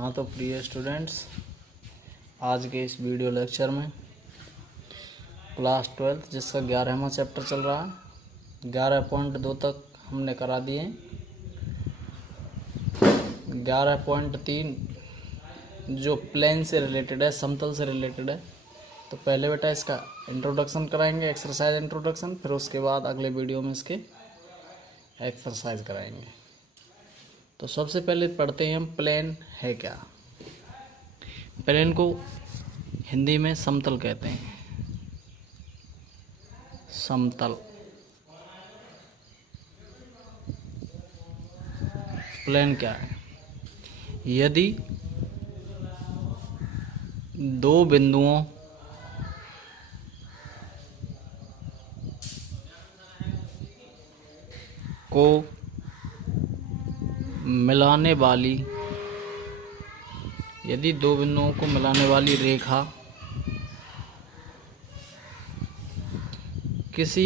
हाँ तो प्रिय स्टूडेंट्स, आज के इस वीडियो लेक्चर में क्लास 12 जिसका 11वां चैप्टर चल रहा है, 11.2 तक हमने करा दिए। 11.3 जो प्लेन से रिलेटेड है, समतल से रिलेटेड है, तो पहले बेटा इसका इंट्रोडक्शन कराएंगे, एक्सरसाइज इंट्रोडक्शन, फिर उसके बाद अगले वीडियो में इसके एक्सरसाइज कराएंगे। तो सबसे पहले पढ़ते हैं हम प्लेन है क्या। प्लेन को हिंदी में समतल कहते हैं। समतल प्लेन क्या है? यदि दो बिंदुओं को मिलाने वाली रेखा किसी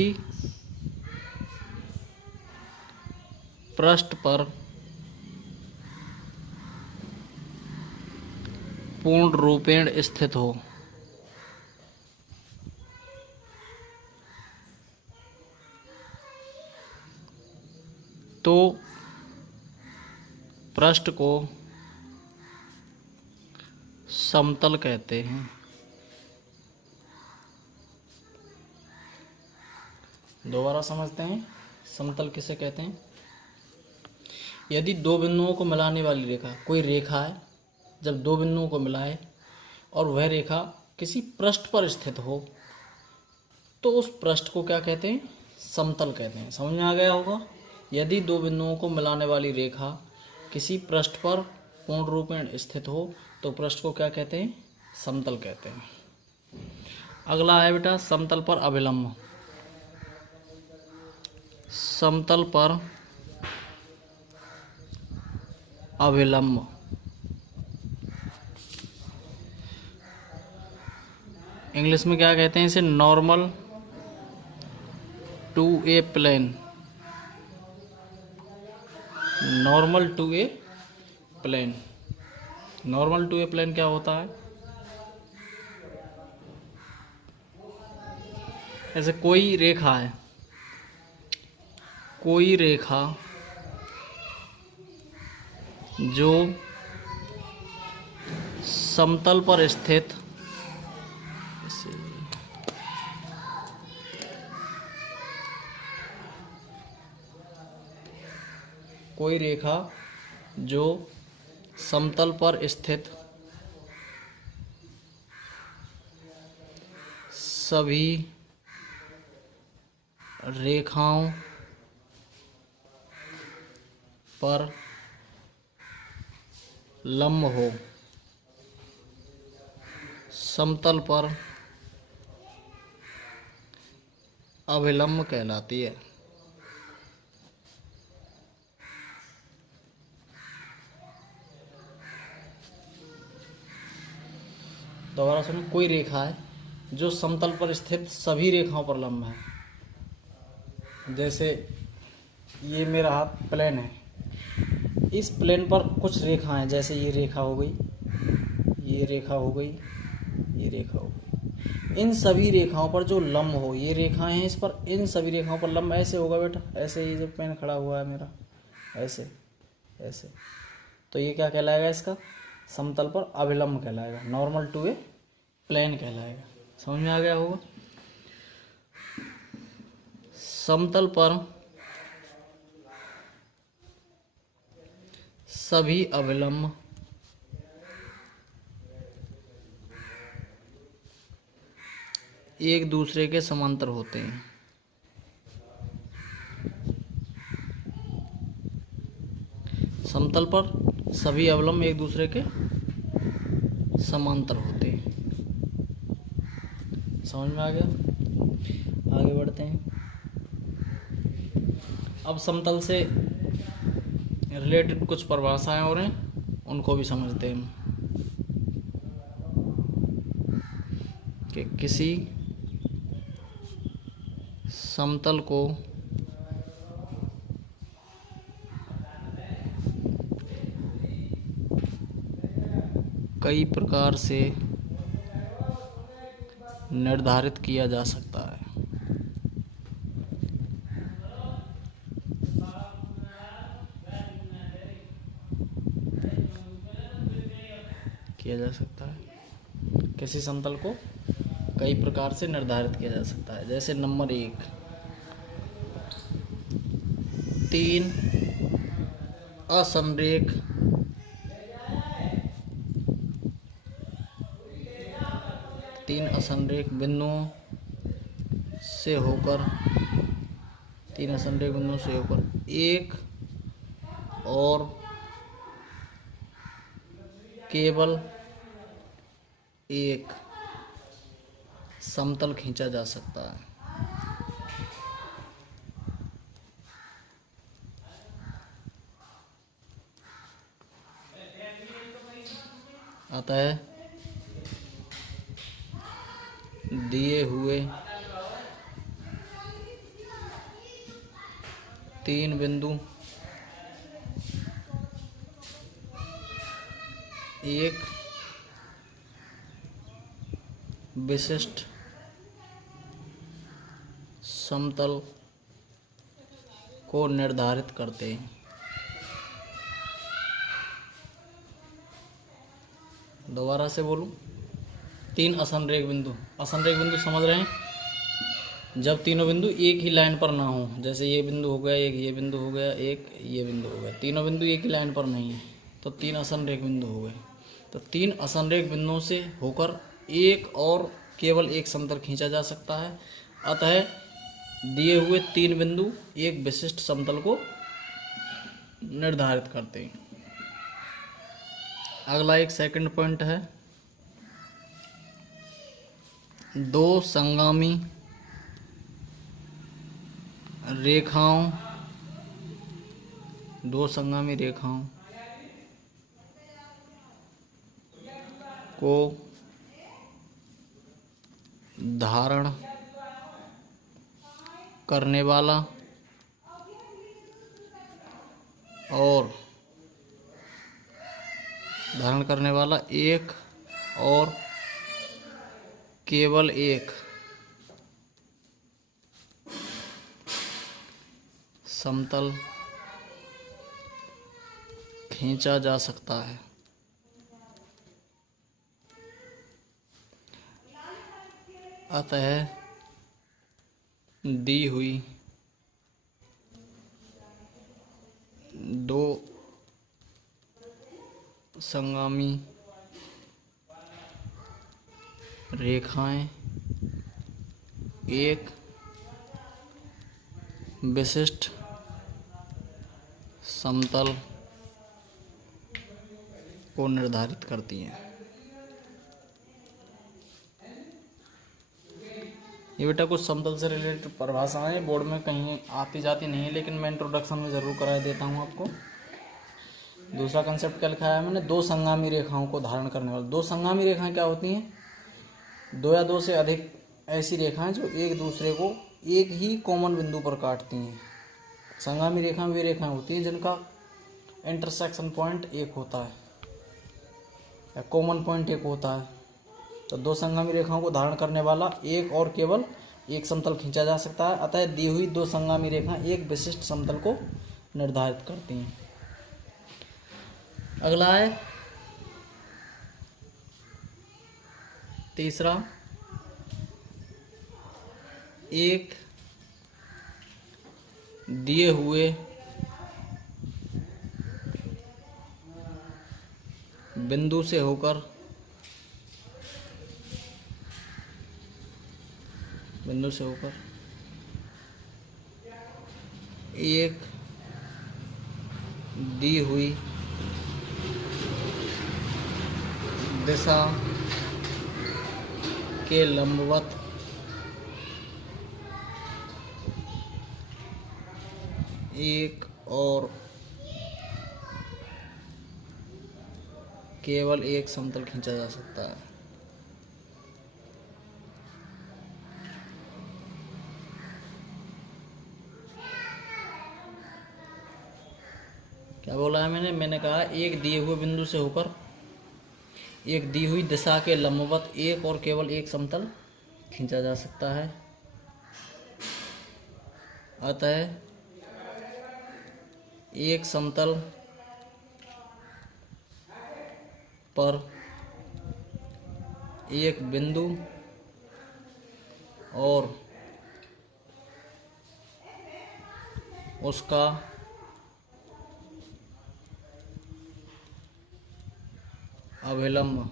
पृष्ठ पर पूर्ण रूपेण स्थित हो तो पृष्ठ को समतल कहते हैं। दोबारा समझते हैं, समतल किसे कहते हैं? यदि दो बिंदुओं को मिलाने वाली रेखा, कोई रेखा है, जब दो बिंदुओं को मिलाए और वह रेखा किसी पृष्ठ पर स्थित हो तो उस पृष्ठ को क्या कहते हैं? समतल कहते हैं। समझ में आ गया होगा। यदि दो बिंदुओं को मिलाने वाली रेखा किसी पृष्ठ पर पूर्ण रूप में स्थित हो तो पृष्ठ को क्या कहते हैं? समतल कहते हैं। अगला है बेटा समतल पर अभिलंब। समतल पर अभिलंब इंग्लिश में क्या कहते हैं इसे? Normal to a plane. Normal to a plane. Normal to a plane क्या होता है? ऐसे कोई रेखा है, कोई रेखा जो समतल पर स्थित कोई रेखा जो समतल पर स्थित सभी रेखाओं पर लंब हो, समतल पर अभिलंब कहलाती है। दोबारा सुनो, कोई रेखा है जो समतल पर स्थित सभी रेखाओं पर लंब है। जैसे ये मेरा हाथ प्लेन है, इस प्लेन पर कुछ रेखाएं, जैसे ये रेखा हो गई, ये रेखा हो गई, ये रेखा हो गई। इन सभी रेखाओं पर जो लंब हो, ये रेखाएं हैं इस पर, इन सभी रेखाओं पर लंब ऐसे होगा बेटा, ऐसे ये जो पेन खड़ा हुआ है मेरा, ऐसे ऐसे, तो ये क्या कहलाएगा? इसका समतल पर अभिलंब कहलाएगा। नॉर्मल टू ए प्लेन कहलाएगा। समझ में आ गया होगा। समतल पर सभी अभिलंब एक दूसरे के समांतर होते हैं। समतल पर सभी अवलंब एक दूसरे के समांतर होते हैं। समझ में आ गया। आगे बढ़ते हैं। अब समतल से रिलेटेड कुछ परिभाषाएं और हैं, उनको भी समझते हैं कि किसी समतल को कई प्रकार से निर्धारित किया जा सकता है। किसी समतल को कई प्रकार से निर्धारित किया जा सकता है। जैसे नंबर 1, 3 असमरेख बिंदुओं से होकर एक और केवल एक समतल खींचा जा सकता है। अतः दिए हुए 3 बिंदु एक विशिष्ट समतल को निर्धारित करते हैं। दोबारा से बोलूं, 3 असमरेख बिंदु समझ रहे हैं? जब तीनों बिंदु एक ही लाइन पर ना हो, जैसे ये बिंदु हो गया, एक ये बिंदु हो गया, एक ये बिंदु हो गया, तीनों बिंदु एक ही लाइन पर नहीं है तो 3 असमरेख बिंदु हो गए। तो 3 असमरेख बिंदुओं से होकर एक और केवल एक समतल खींचा जा सकता है। अतः दिए हुए 3 बिंदु एक विशिष्ट समतल को निर्धारित करते हैं। अगला एक सेकंड पॉइंट है, 2 संगामी रेखाओं को धारण करने वाला एक और केवल एक समतल खींचा जा सकता है। अतः दी हुई 2 संगामी रेखाएं एक विशिष्ट समतल को निर्धारित करती हैं। ये बेटा कुछ समतल से रिलेटेड परिभाषाएं बोर्ड में कहीं आती जाती नहीं है, लेकिन मैं इंट्रोडक्शन में ज़रूर करा देता हूँ आपको। दूसरा कंसेप्ट क्या लिखा है मैंने, 2 संगामी रेखाओं को धारण करने वाले। 2 संगामी रेखाएं क्या होती हैं? 2 या 2 से अधिक ऐसी रेखाएं जो एक दूसरे को एक ही कॉमन बिंदु पर काटती हैं। संगामी रेखाएं वे रेखाएं होती हैं जिनका इंटरसेक्शन पॉइंट एक होता है या कॉमन पॉइंट एक होता है। तो 2 संगामी रेखाओं को धारण करने वाला एक और केवल एक समतल खींचा जा सकता है। अतः दी हुई 2 संगामी रेखाएं एक विशिष्ट समतल को निर्धारित करती हैं। अगला है तीसरा, एक दिए हुए बिंदु से होकर एक दी हुई दिशा के लंबवत एक और केवल एक समतल खींचा जा सकता है। क्या बोला है मैंने कहा एक दिए हुए बिंदु से होकर एक दी हुई दिशा के लंबवत एक और केवल एक समतल खींचा जा सकता है। अतः एक समतल पर एक बिंदु और उसका अभिलंब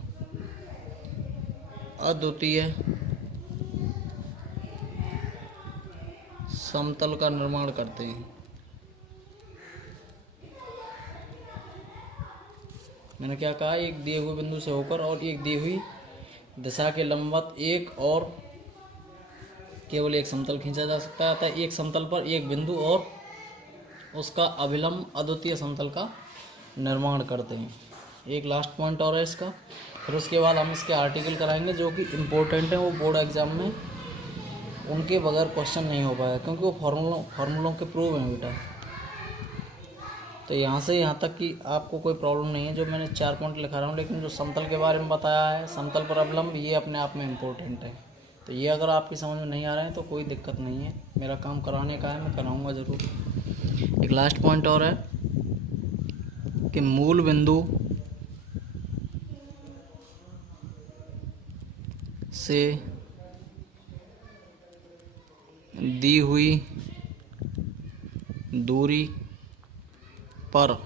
अद्वितीय समतल का निर्माण करते हैं। मैंने क्या कहा, एक दिए हुए बिंदु से होकर और एक दी हुई दिशा के लंबवत एक और केवल एक समतल खींचा जा सकता है। अतः एक समतल पर एक बिंदु और उसका अभिलंब अद्वितीय समतल का निर्माण करते हैं। एक लास्ट पॉइंट और है इसका, फिर उसके बाद हम इसके आर्टिकल कराएंगे जो कि इम्पोर्टेंट है, वो बोर्ड एग्जाम में उनके बगैर क्वेश्चन नहीं हो पाएगा, क्योंकि वो फार्मूलों के प्रूव हैं बेटा। तो यहाँ से यहाँ तक कि आपको कोई प्रॉब्लम नहीं है, जो मैंने 4 पॉइंट लिखा रहा हूँ, लेकिन जो समतल के बारे में बताया है, समतल पर अवलंब, ये अपने आप में इम्पोर्टेंट है। तो ये अगर आपकी समझ में नहीं आ रहा है तो कोई दिक्कत नहीं है, मेरा काम कराने का है, मैं कराऊँगा ज़रूर। एक लास्ट पॉइंट और है कि मूल बिंदु से दी हुई दूरी पर,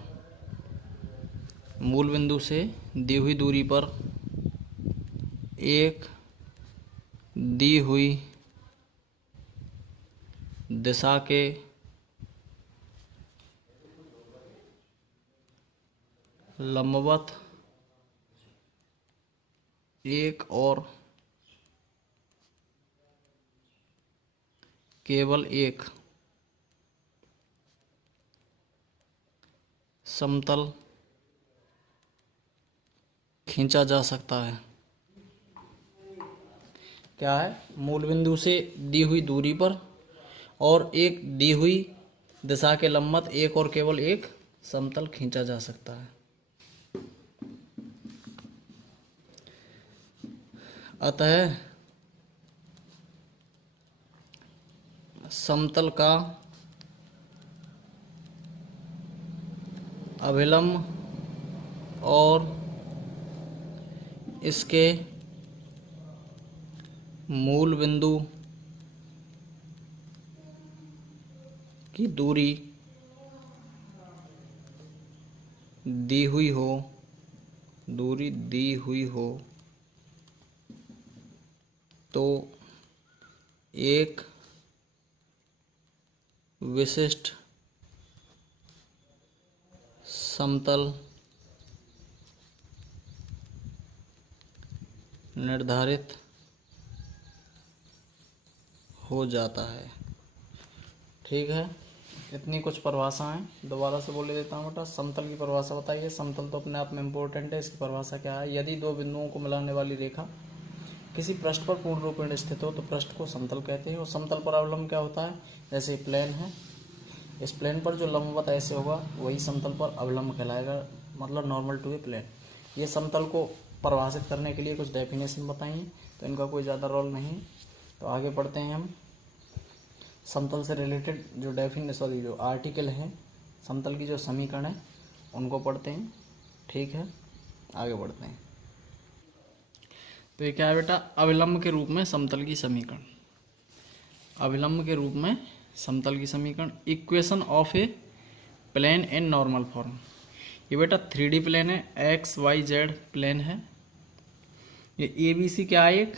मूल बिंदु से दी हुई दूरी पर एक दी हुई दिशा के लंबवत एक और केवल एक समतल खींचा जा सकता है। क्या है, मूल बिंदु से दी हुई दूरी पर और एक दी हुई दिशा के लंबवत एक और केवल एक समतल खींचा जा सकता है। अतः समतल का अभिलंब और इसके मूल बिंदु की दूरी दी हुई हो तो एक विशिष्ट समतल निर्धारित हो जाता है। ठीक है, इतनी कुछ परिभाषाएं दोबारा से बोले देता हूँ बेटा। समतल की परिभाषा बताइए। समतल तो अपने आप में इम्पोर्टेंट है। इसकी परिभाषा क्या है, यदि दो बिंदुओं को मिलाने वाली रेखा किसी पृष्ठ पर पूर्ण रूप में स्थित हो तो पृष्ठ को समतल कहते हैं। और समतल पर अवलंब क्या होता है, जैसे प्लेन है, इस प्लेन पर जो लंबवत ऐसे होगा वही समतल पर अवलंब कहलाएगा, मतलब नॉर्मल टू ए प्लेन। ये समतल को परिभाषित करने के लिए कुछ डेफिनेशन बताइए, तो इनका कोई ज़्यादा रोल नहीं। तो आगे पढ़ते हैं हम समतल से रिलेटेड जो आर्टिकल हैं, समतल की जो समीकरण है उनको पढ़ते हैं। ठीक है, आगे बढ़ते हैं। तो ये क्या है बेटा, अविलंब के रूप में समतल की समीकरण। अविलंब के रूप में समतल की समीकरण, equation of a plane in normal form. ये बेटा 3D प्लेन है, XYZ प्लेन है। ये ABC क्या है, एक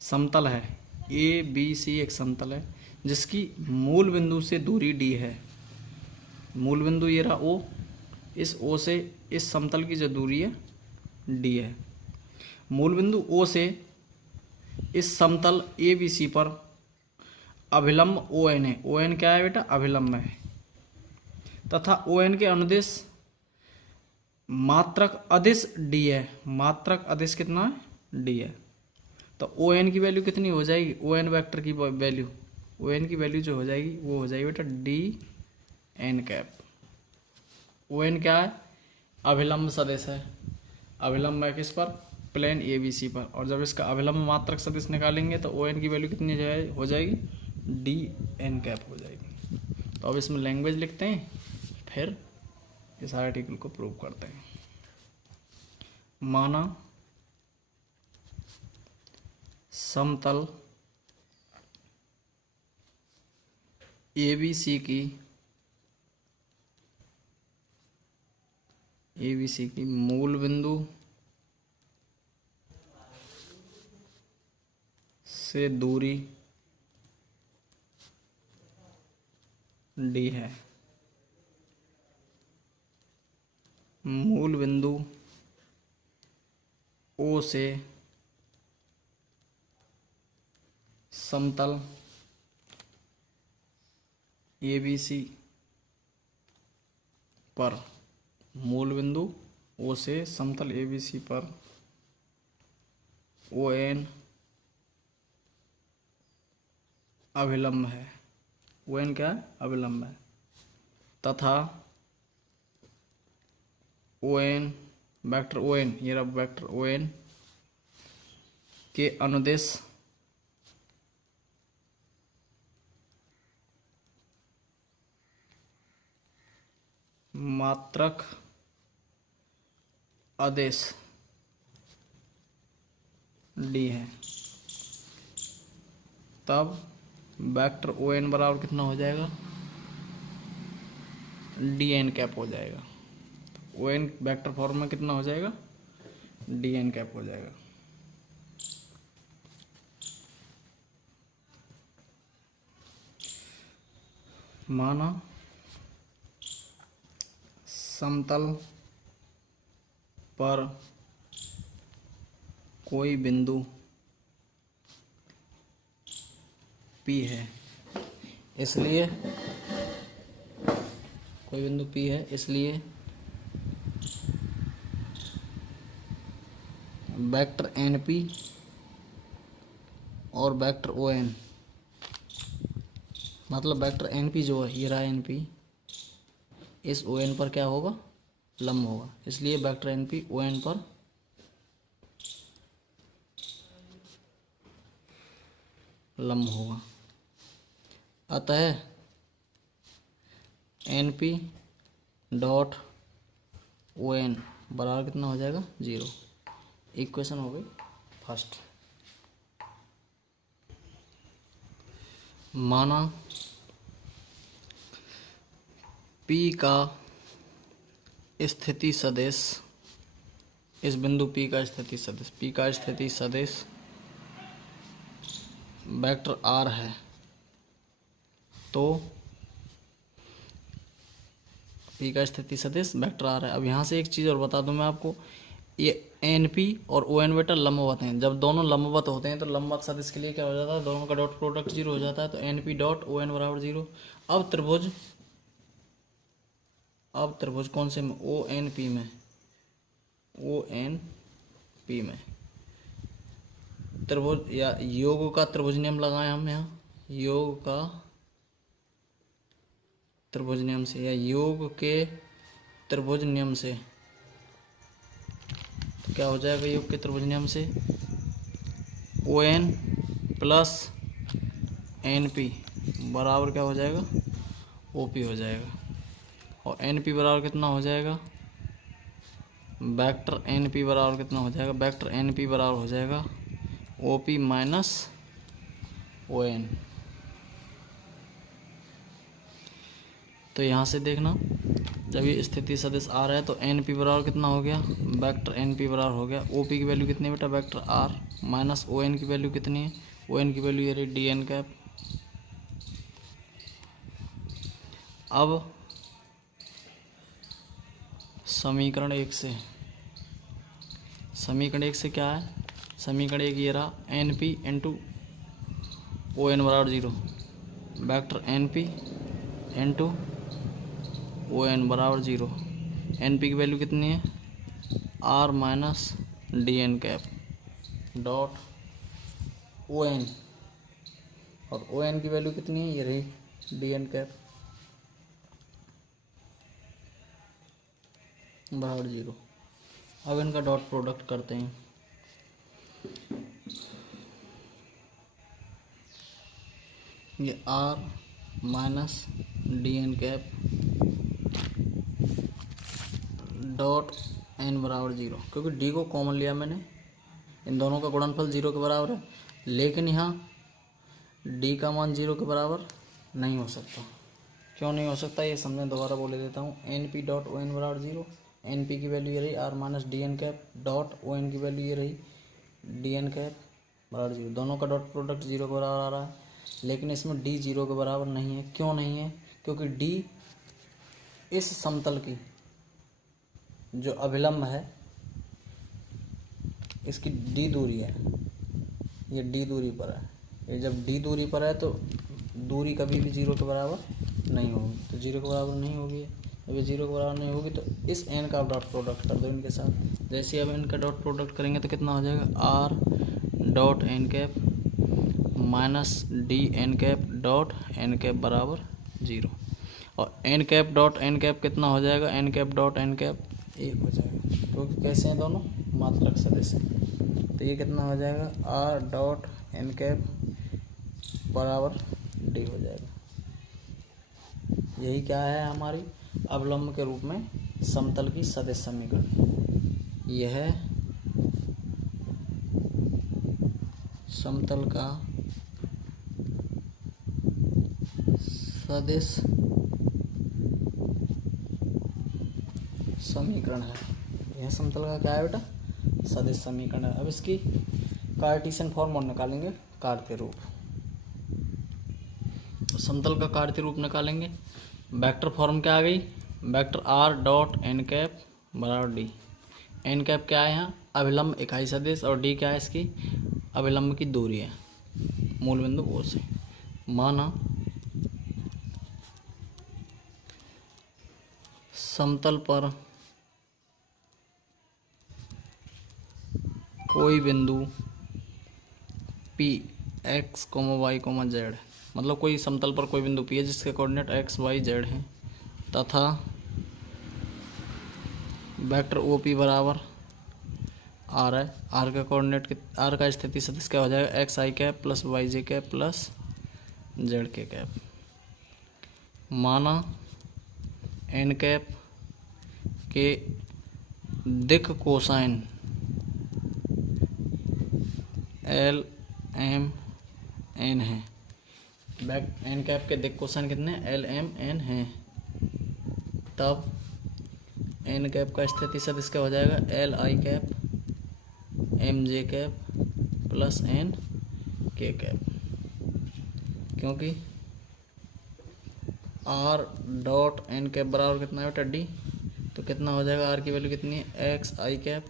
समतल है। ABC एक समतल है जिसकी मूल बिंदु से दूरी D है। मूल बिंदु ये रहा O, इस O से इस समतल की जो दूरी है D है। मूल बिंदु O से इस समतल ABC पर अभिलंब ON है। ON क्या है बेटा, अभिलंब है। तथा ON के अनुदिश मात्रक अदिश D है। मात्रक अदिश कितना है, D है। तो ON की वैल्यू कितनी हो जाएगी, ON वेक्टर की वैल्यू, ON की वैल्यू जो हो जाएगी वो हो जाएगी बेटा DN कैप। ON क्या है, अभिलंब सदिश है। अभिलंब है किस पर, प्लेन ए बी सी पर। और जब इसका अभिलंब मात्रक सदिश निकालेंगे तो ओ एन की वैल्यू कितनी हो जाएगी, डी एन कैप हो जाएगी। तो अब इसमें लैंग्वेज लिखते हैं, फिर इस आर्टिकल को प्रूव करते हैं। माना समतल एबीसी की मूल बिंदु से दूरी डी है। मूल बिंदु ओ से समतल एबीसी पर, मूल बिंदु ओ से समतल एबीसी पर ओ एन अभिलंब है। ओ एन क्या है, अभिलंब है। तथा O N, vector O N, ये रहा वेक्टर ओ एन के अनुदेश मात्रक आदेश डी है। तब वेक्टर ओ एन बराबर कितना हो जाएगा, डी एन कैप हो जाएगा। ओ एन वेक्टर फॉर्म में कितना हो जाएगा, डी एन कैप हो जाएगा। माना समतल पर कोई बिंदु P है, इसलिए कोई बिंदु P है, इसलिए वेक्टर NP और वेक्टर ON, मतलब वेक्टर NP जो है, ये रहा NP, इस ON पर क्या होगा, लंब होगा। इसलिए वेक्टर NP ON पर लंब होगा। अतः NP डॉट ON बराबर कितना हो जाएगा, 0। इक्वेशन हो गई फर्स्ट। माना P का स्थिति सदिश, इस बिंदु P का स्थिति सदिश, P का स्थिति सदिश वेक्टर R है, तो P का स्थिति सदिश वेक्टर R है। अब यहाँ से एक चीज़ और बता दूं मैं आपको, ये NP और ON वेक्टर लंबवत हैं। जब दोनों लंबवत होते हैं तो लंबवत सदिश के लिए क्या हो जाता है, दोनों का डॉट प्रोडक्ट 0 हो जाता है। तो NP डॉट ON बराबर 0। अब त्रिभुज कौन से में, ONP में, ONP में त्रिभुज या योग का त्रिभुज नियम लगाए हम यहाँ, योग का त्रिभुज नियम से या योग के त्रिभुज नियम से। तो क्या हो जाएगा योग के त्रिभुज नियम से, ON प्लस NP बराबर क्या हो जाएगा, OP हो जाएगा। और NP बराबर कितना हो जाएगा, वेक्टर NP बराबर कितना हो जाएगा, वेक्टर NP बराबर हो जाएगा OP माइनस ON। तो यहाँ से देखना, जब ये स्थिति सदिश R है तो NP बराबर कितना हो गया, वेक्टर NP बराबर हो गया OP की वैल्यू कितनी है बेटा, वेक्टर R माइनस ON की वैल्यू कितनी है, ON की वैल्यू ये रही DN कैप। अब समीकरण 1 से, समीकरण 1 से क्या है, समीकरण 1 ये रहा NP इंटू ON बराबर 0, वेक्टर NP इंटू ON बराबर 0। NP की वैल्यू कितनी है, R minus DN cap dot ON, और ON की वैल्यू कितनी है, ये रही DN कैप बराबर 0। अब इनका डॉट प्रोडक्ट करते हैं। ये R minus D N cap dot N बराबर 0, क्योंकि डी को कॉमन लिया मैंने, इन दोनों का गुणनफल 0 के बराबर है, लेकिन यहाँ डी का मान 0 के बराबर नहीं हो सकता। क्यों नहीं हो सकता ये समझें, दोबारा बोले देता हूँ। N P dot O N बराबर 0, एन पी की वैल्यू ये रही R minus D N cap dot O N की वैल्यू ये रही डी एन कैप बराबर 0। दोनों का डॉट प्रोडक्ट 0 के बराबर आ रहा है, लेकिन इसमें डी 0 के बराबर नहीं है। क्यों नहीं है? क्योंकि डी इस समतल की जो अभिलंब है, इसकी डी दूरी है, ये डी दूरी पर है। ये जब डी दूरी पर है तो दूरी कभी भी 0 के बराबर नहीं होगी, तो 0 के बराबर नहीं होगी। जब ये 0 के बराबर नहीं होगी तो इस एन का डॉट प्रोडक्ट कर दो इनके साथ। जैसे अब इनका डॉट प्रोडक्ट करेंगे तो कितना हो जाएगा, R dot N cap minus D N cap dot N cap बराबर 0। और N cap dot N cap कितना हो जाएगा, N cap dot N cap 1 हो जाएगा, क्योंकि कैसे हैं दोनों मात्रक सदिश हैं। तो ये कितना हो जाएगा, आर डॉट एन कैप बराबर डी हो जाएगा। यही क्या है हमारी अवलंब के रूप में समतल की सदिश समीकरण। यह है समतल का सदिश समीकरण है। यह समतल का क्या है बेटा, सदिश समीकरण है। अब इसकी कार्टेशियन फॉर्म और निकालेंगे, कार्तीय रूप। तो समतल का कार्तीय रूप निकालेंगे, वेक्टर फॉर्म क्या आ गई, vector R dot N cap बराबर डी। एन कैप क्या है यहाँ, अभिलंब इकाई सदिश, और डी क्या है, इसकी अभिलंब की दूरी है मूल बिंदु ओ से। माना समतल पर कोई बिंदु P X comma Y comma Z, मतलब कोई समतल पर कोई बिंदु पी है जिसके कोऑर्डिनेट एक्स वाई जेड हैं, तथा वेक्टर ओ पी बराबर आर है। आर का कोऑर्डिनेट, आर का स्थिति सदिश क्या हो जाएगा, एक्स आई कैप प्लस वाई जे कैप प्लस जेड के कैप। माना एन कैप के दिक् कोसाइन एल एम एन है। एन कैप के दिक् कोसाइन कितने, एल एम एन हैं। तब एन कैप का स्थिति सदिश क्या हो जाएगा, L I cap M J cap plus N K cap, क्योंकि आर डॉट एन कैप बराबर कितना है बेटा, डी। तो कितना हो जाएगा, आर की वैल्यू कितनी है, एक्स आई कैप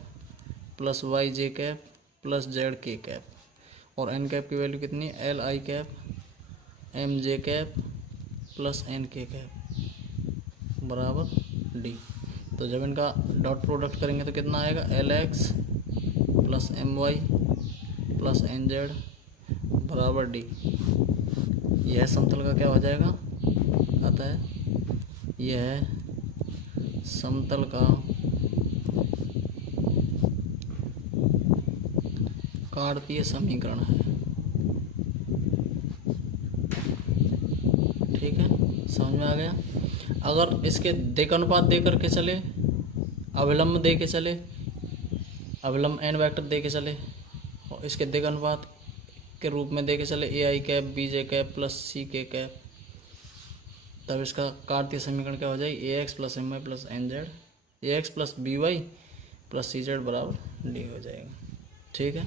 प्लस वाई जे कैप प्लस जेड के कैप, और एन कैप की वैल्यू कितनी है, L I cap M J cap plus N K cap बराबर डी। तो जब इनका डॉट प्रोडक्ट करेंगे तो कितना आएगा, L X plus M Y plus N Z बराबर डी। यह समतल का क्या हो जाएगा, अतः यह समतल का कार्तीय समीकरण है। ठीक है, समझ में आ गया। अगर इसके दिक् अनुपात दे करके चले, अविलंब दे के चले, अविलंब एन वेक्टर दे के चले, और इसके दिक् अनुपात के रूप में दे के चले a i cap b j cap plus c k cap, तब इसका कार्तीय समीकरण क्या हो जाएगी, a x plus M Y plus N z, a x plus b y plus c z बराबर डी हो जाएगा। ठीक है,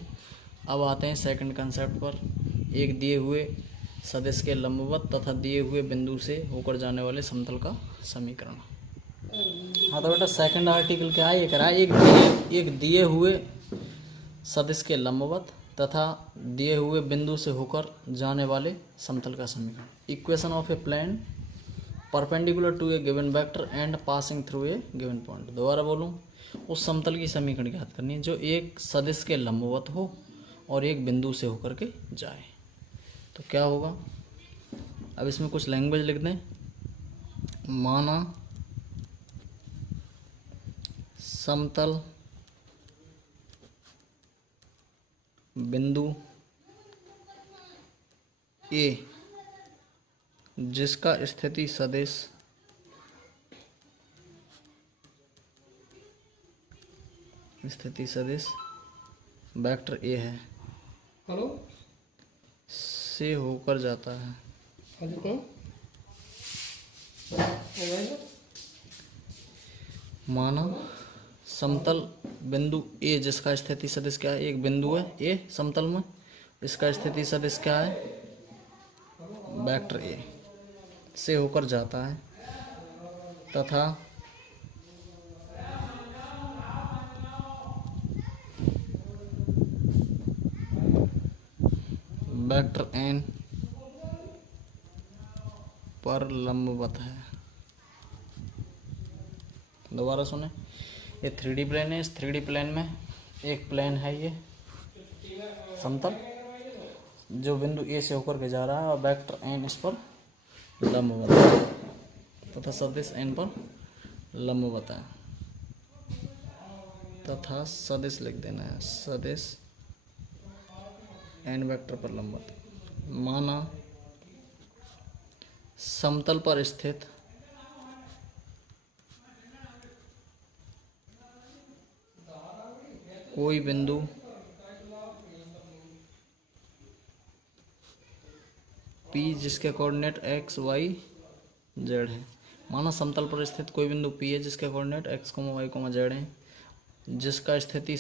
अब आते हैं सेकंड कंसेप्ट पर। एक दिए हुए सदिश के लंबवत तथा दिए हुए बिंदु से होकर जाने वाले समतल का समीकरण। हाँ तो बेटा सेकंड आर्टिकल क्या है, ये कह रहा है एक दिए हुए सदिश के लंबवत तथा दिए हुए बिंदु से होकर जाने वाले समतल का समीकरण। Equation of a plane perpendicular to a given vector and passing through a given point. दोबारा बोलूँ, उस समतल की समीकरण ज्ञात करनी है जो एक सदिश के लंबवत हो और एक बिंदु से होकर के जाए। तो क्या होगा, अब इसमें कुछ लैंग्वेज लिख दें। माना समतल बिंदु ए जिसका स्थिति सदिश वेक्टर ए है से होकर जाता है। माना समतल बिंदु ए जिसका स्थिति सदिश क्या है, एक बिंदु है ए समतल में, इसका स्थिति सदिश क्या है, वेक्टर ए से होकर जाता है तथा वेक्टर एन पर लंबवत है। दोबारा सुने, ये 3D प्लेन है। इस 3D प्लेन में एक प्लेन है ये समतल जो बिंदु ए से होकर के जा रहा है और वेक्टर एन इस पर लंबवत है तथा सदिश एन पर लंबवत है तथा सदिश लिख देना है, सदिश एन वेक्टर पर लंबवत। माना समतल पर स्थित कोई बिंदु P जिसके कोऑर्डिनेट x, y, z है। माना समतल पर स्थित कोई बिंदु P है जिसके कोऑर्डिनेट x, y, z है, जिसका स्थिति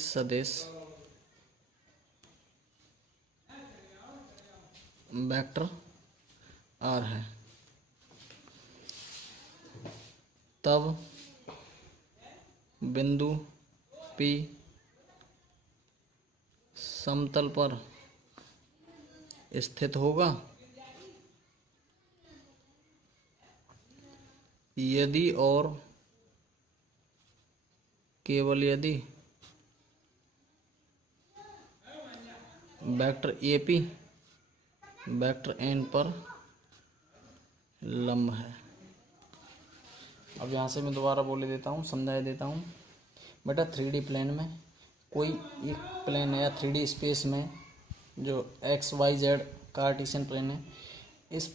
सदिश वेक्टर r है। तब बिंदु P समतल पर स्थित होगा यदि और केवल यदि वेक्टर AP वेक्टर n पर लंब है। अब यहाँ से मैं दोबारा बोले देता हूँ, समझा देता हूँ। बेटा 3D प्लेन में कोई एक प्लेन है या 3D स्पेस में जो X Y Z Cartesian plane है, इस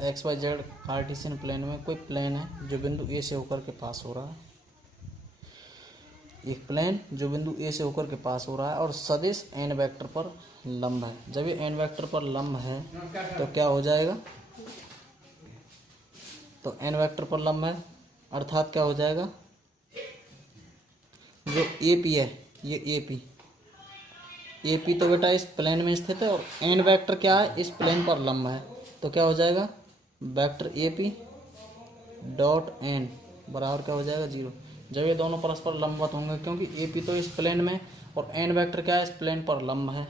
X Y Z Cartesian plane में कोई प्लेन है जो बिंदु ए से होकर के पास हो रहा है, एक प्लेन जो बिंदु ए से होकर के पास हो रहा है और सदिश एन वेक्टर पर लंब है। जब ये एन वेक्टर पर लंब है तो क्या हो जाएगा, तो एन वेक्टर पर लंब है अर्थात क्या हो जाएगा, जो AP है ये AP तो बेटा इस प्लेन में स्थित है और एन वेक्टर क्या है, इस प्लेन पर लंब है, तो क्या हो जाएगा, वेक्टर AP डॉट एन बराबर क्या हो जाएगा 0। जब ये दोनों परस्पर लंबवत होंगे, क्योंकि AP तो इस प्लेन में और एन वेक्टर क्या है, इस प्लेन पर लंब है,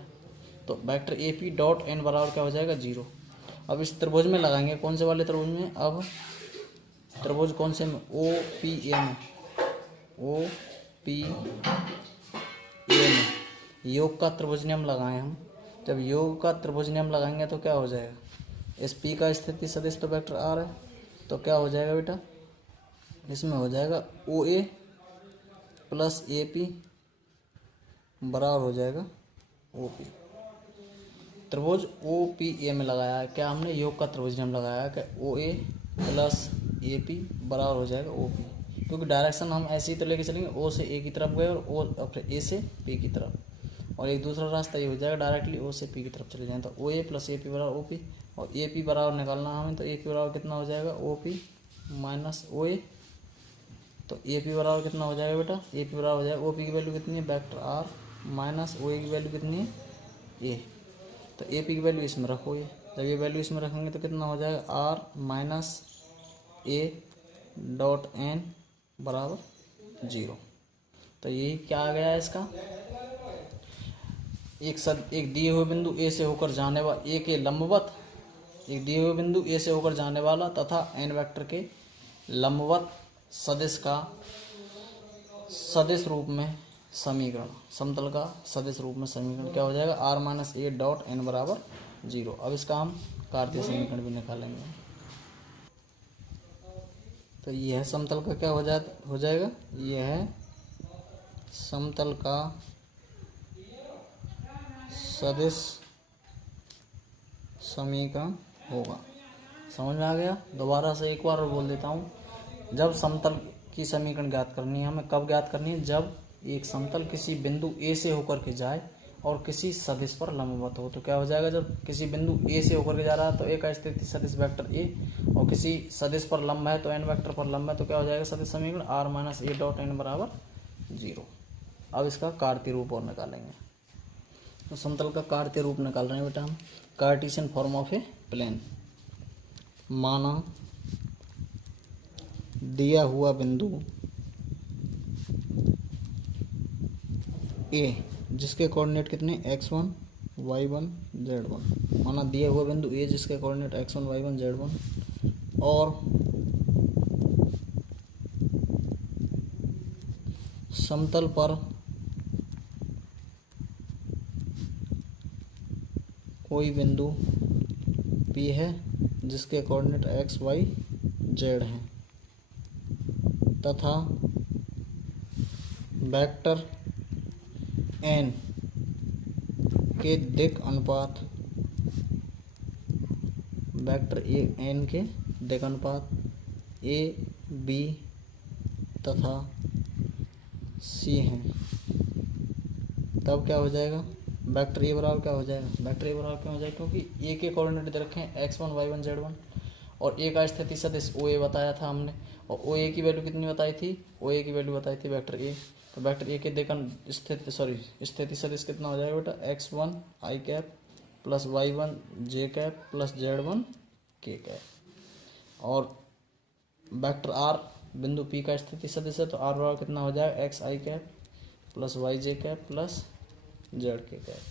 तो वेक्टर AP डॉट एन बराबर क्या हो जाएगा 0। अब इस त्रिभुज में लगाएंगे, कौन से वाले त्रिभुज में, अब त्रिभुज कौन से में, OPA में, OPA में योग का त्रिभुज नियम लगाए हम। जब योग का त्रिभुज नियम लगाएंगे तो क्या हो जाएगा, इस P का स्थिति सदिश तो वेक्टर R है, तो क्या हो जाएगा बेटा, इसमें हो जाएगा OA प्लस AP बराबर हो जाएगा OP। त्रिभुज OPA में लगाया है क्या हमने, योग का त्रिभुज नियम लगाया है कि OA प्लस AP बराबर हो जाएगा OP, क्योंकि डायरेक्शन हम ऐसे ही तो लेके चलेंगे, O से A की तरफ गए और फिर A से P की तरफ, और एक दूसरा रास्ता ये हो जाएगा डायरेक्टली O से P की तरफ चले जाएं, तो OA प्लस AP बराबर OP, और AP बराबर निकालना हमें, तो AP बराबर कितना हो जाएगा OP माइनस OA, तो AP बराबर कितना हो जाएगा बेटा, AP बराबर हो जाएगा OP की वैल्यू कितनी है वेक्टर R माइनस OA की वैल्यू कितनी है A, तो AP की वैल्यू इसमें रखो, ये जब ये वैल्यू इसमें रखेंगे तो कितना हो जाएगा R minus A dot N बराबर 0। तो यही क्या आ गया है इसका, एक दिए हुए बिंदु A से होकर जाने वाला A के लंबवत, एक दिए हुए बिंदु A से होकर जाने वाला तथा एन वेक्टर के लंबवत सदिश का सदिश रूप में समीकरण, समतल का सदिश रूप में समीकरण क्या हो जाएगा, R minus A dot N बराबर 0। अब इसका हम कार्तीय समीकरण भी निकालेंगे। तो यह समतल का क्या हो जाएगा, यह समतल का सदिश समीकरण होगा। समझ में आ गया? दोबारा से एक बार और बोल देता हूँ। जब समतल की समीकरण ज्ञात करनी है हमें, कब ज्ञात करनी है, जब एक समतल किसी बिंदु ए से होकर के जाए और किसी सदिश पर लंबवत हो। तो क्या हो जाएगा, जब किसी बिंदु ए से होकर के जा रहा है तो ए का स्थिति सदिश वेक्टर ए, और किसी सदिश पर लंब है तो एन वेक्टर पर लंब है, तो क्या हो जाएगा सदिश समीकरण आर माइनस ए डॉट एन बराबर 0। अब इसका कार्तीय रूप और निकालेंगे। तो समतल का कार्तीय रूप निकाल रहे हैं बेटा हम, Cartesian form of a plane. माना दिया हुआ बिंदु ए जिसके कोऑर्डिनेट कितने x1 y1 z1, माना दिया हुआ बिंदु ए जिसके कोऑर्डिनेट x1 y1 z1 और समतल पर कोई बिंदु P है जिसके कोऑर्डिनेट x y z हैं तथा वेक्टर n के दिक् अनुपात, वेक्टर n के दिक् अनुपात a b तथा c हैं, तब क्या हो जाएगा, वेक्टर ए बराबर क्या हो जाएगा, वेक्टर ए बराबर क्या हो जाएगा, क्योंकि ए के कोऑर्डिनेट दे रखे हैं x1 y1 z1 और ए का स्थिति सदिश ओ ए बताया था हमने, और ओ ए की वैल्यू कितनी बताई थी, ओ ए की वैल्यू बताई थी वेक्टर ए। तो वेक्टर ए के देखन स्थिति सदिश कितना हो जाएगा बेटा, x1 i cap plus y1 j cap plus z1 k cap, और वेक्टर आर बिंदु P का स्थिति सदिश है तो आर बराबर कितना हो जाएगा, x i cap plus y j cap plus z k cap,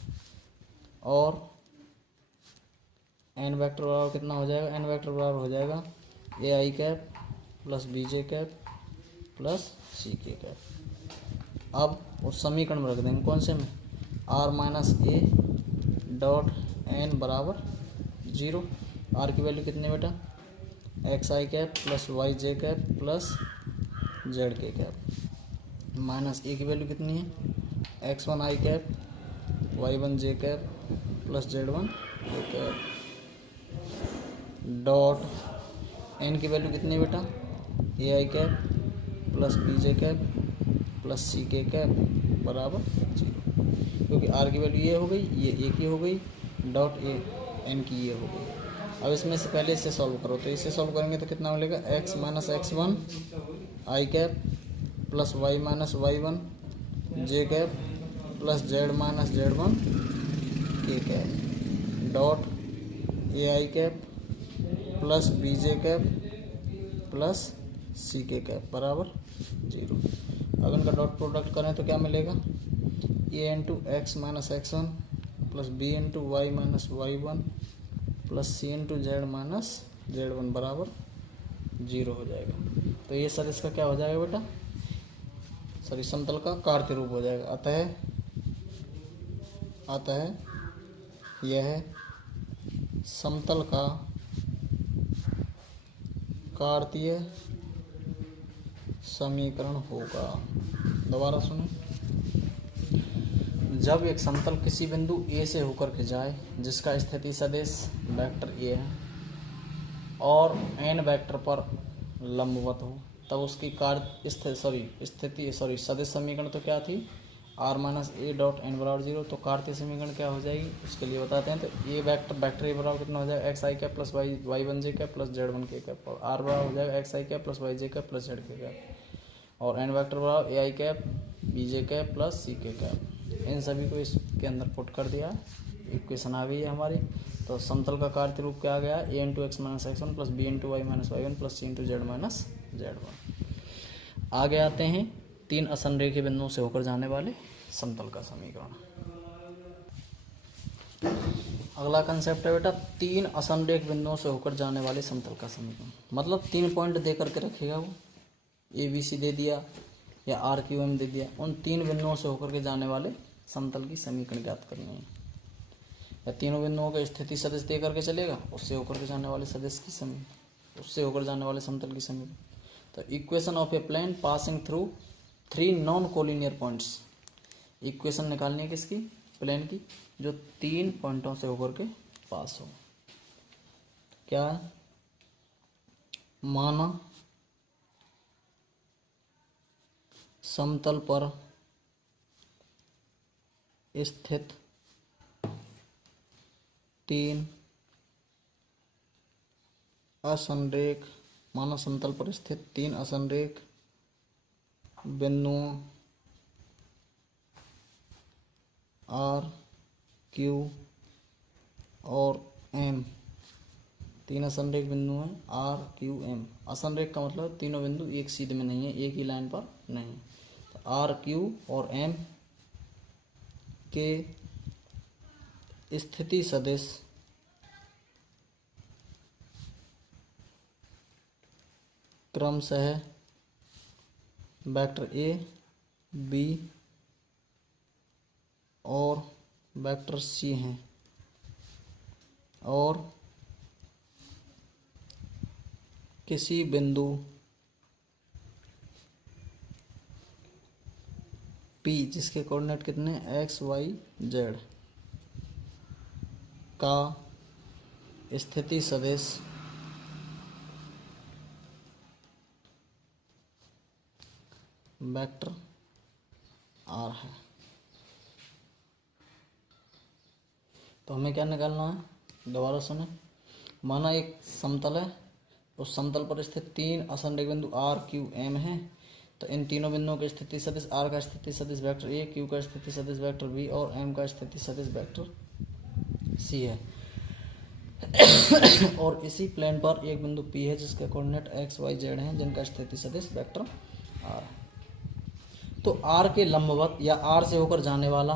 और एन वेक्टर बराबर कितना हो जाएगा, एन वेक्टर बराबर हो जाएगा a i cap plus b j cap plus c k cap. अब उस समीकरण में रख देंगे, कौन से में, आर माइनस ए डॉट एन बराबर 0। आर की वैल्यू कितनी बेटा, एक्स आई कैप प्लस वाई जे कैप प्लस जेड के कैप, माइनस ए की वैल्यू कितनी है, एक्स वन आई कैप वाई वन जे कैप प्लस जेड वन के कैप, डॉट एन की वैल्यू कितनी है बेटा, a i cap plus b j cap plus c k cap बराबर 0, क्योंकि आर की वैल्यू ये हो गई, ये ए की हो गई, डॉट ए एन की ये हो गई। अब इसमें से पहले इसे सॉल्व करो, तो इसे सॉल्व करेंगे तो कितना मिलेगा, एक्स माइनस एक्स वन आई cap plus y minus Y one जे cap plus z minus Z one के cap, dot a i cap plus b j cap plus c k cap बराबर 0। अगर इनका डॉट प्रोडक्ट करें तो क्या मिलेगा, a into x minus x one plus b into y minus Y one plus c into z minus Z one बराबर 0 हो जाएगा। तो ये सर इसका क्या हो जाएगा बेटा, सर समतल का कार्तीय रूप हो जाएगा। अतः यह समतल का कार्तीय समीकरण होगा। दोबारा सुनो, जब एक समतल किसी बिंदु ए से होकर के जाए जिसका स्थिति सदिश वेक्टर ए है और एन वेक्टर पर लंबवत हो, तब उसकी स्थिति सदिश समीकरण तो क्या थी, आर माइनस ए डॉट एन बराबर 0। तो कार्तीय समीकरण क्या हो जाएगी उसके लिए बताते हैं। तो ए वेक्टर ए बराबर कितना हो जाएगा, एक्स आई कैप प्लस वाई वन जे कैप प्लस जेड वन के कैप, और आर बराबर हो जाएगा एक्स आई कैप प्लस वाई जे कैप प्लस जेड के कैप, और एन वेक्टर बराबर a i cap b j cap plus c k cap. इन सभी को इसके अंदर पुट कर दिया, इक्वेशन आ गई है हमारी। तो समतल का कार्तीय रूप क्या आ गया, a into x minus x one plus b into y minus Y one plus c into z minus Z one. आगे आते हैं तीन असंरेखीय बिंदुओं से होकर जाने वाले समतल का समीकरण। अगला कंसेप्ट है बेटा, तीन असंरेख बिंदुओं से होकर जाने वाले समतल का समीकरण। मतलब 3 पॉइंट दे करके रखेगा वो, ए बी सी दे दिया या आर क्यू एम दे दिया, उन 3 बिंदुओं से होकर के जाने वाले समतल की समीकरण ज्ञात करनी है। या तीनों बिंदुओं का स्थिति सदिश दे करके चलेगा, उससे होकर के जाने वाले सदिश की उससे होकर जाने वाले समतल की समीकरण। तो equation of a plane passing through 3 non collinear points, equation निकालनी है किसकी, प्लेन की, जो 3 पॉइंटों से होकर के पास हो। क्या है, माना समतल पर स्थित 3 असंरेख, माना समतल पर स्थित 3 असंरेख बिंदुओं R, Q और M, 3 असंरेख बिंदु हैं R, Q, M। असंरेख का मतलब तीनों बिंदु एक सीध में नहीं है, एक ही लाइन पर नहीं। तो R, Q और M के स्थिति सदिश क्रमशः वेक्टर A, B और वेक्टर C हैं और किसी बिंदु P जिसके कोऑर्डिनेट कितने x, y, z का स्थिति सदिश वेक्टर R है। तो हमें क्या निकालना है, दोबारा सुने। माना एक समतल है, उस समतल पर स्थित 3 असंरेख बिंदु R, Q, M हैं। तो इन तीनों बिंदुओं की स्थिति सदिश R का स्थिति सदिश वेक्टर A, Q का स्थिति सदिश वेक्टर B और M का स्थिति सदिश वेक्टर C है। और इसी प्लेन पर एक बिंदु P है जिसके कोऑर्डिनेट x, y, z हैं, जिनका स्थिति सदिश वेक्टर R है। तो R के लंबवत या R से होकर जाने वाला,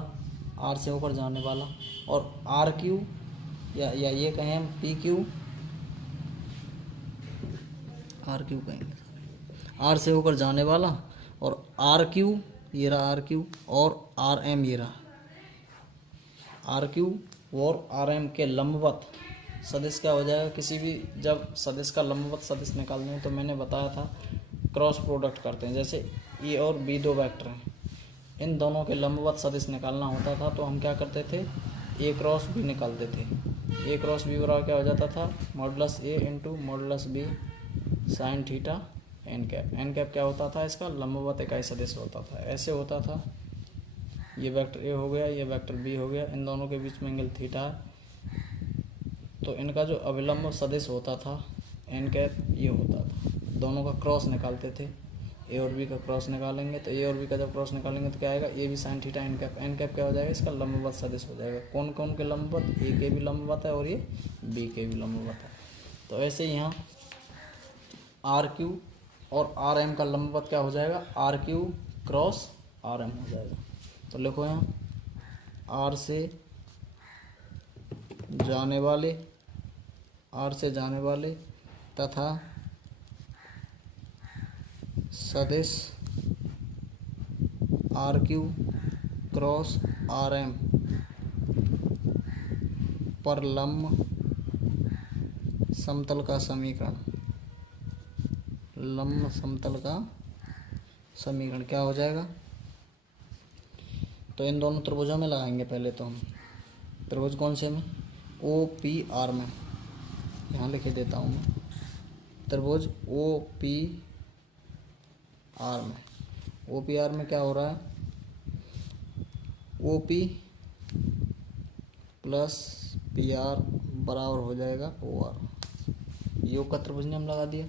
R से होकर जाने वाला और आर क्यू या ये कहें हम पी क्यू, आर क्यू कहेंगे, आर से होकर जाने वाला और आर क्यू, ये रहा आर क्यू और आर एम, ये रहा आर क्यू और आर एम के लंबवत सदिश क्या हो जाएगा। किसी भी जब सदिश का लंबवत सदिश निकालने हैं तो मैंने बताया था क्रॉस प्रोडक्ट करते हैं। जैसे ए और बी दो वेक्टर हैं, इन दोनों के लंबवत सदिश निकालना होता था तो हम क्या करते थे, ए क्रॉस बी निकालते थे। ए क्रॉस बी बराबर क्या हो जाता था, modulus a into modulus b sine theta N cap. N cap क्या होता था, इसका लंबवत इकाई सदिश होता था। ऐसे होता था, ये वेक्टर ए हो गया, ये वेक्टर बी हो गया, इन दोनों के बीच में एंगल थीटा है, तो इनका जो अभिलंब सदिश होता था एन कैप, ये होता था। दोनों का क्रॉस निकालते थे, ए और बी का क्रॉस निकालेंगे तो ए और बी का जब क्रॉस निकालेंगे तो क्या आएगा, A B sine theta N cap. N cap क्या हो जाएगा, इसका लंबवत सदिश हो जाएगा। कौन कौन के लंबवत, ए के भी लंबवत है और ये बी के भी लंबवत है। तो ऐसे यहाँ आर क्यू और आर एम का लंबवत क्या हो जाएगा, R Q cross R M हो जाएगा। तो लिखो यहाँ आर से जाने वाले, आर से जाने वाले तथा सदिश R Q cross R M पर लंब समतल का समीकरण, लंब समतल का समीकरण क्या हो जाएगा। तो इन दोनों त्रिभुजों में लगाएंगे पहले तो हम। त्रिभुज कौन से में, ओ पी आर में, यहाँ लिखे देता हूँ मैं। त्रिभुज ओ पी आर में, ओ पी आर में क्या हो रहा है, O P plus P R बराबर हो जाएगा ओ आर। योग का त्रिभुज ने हम लगा दिया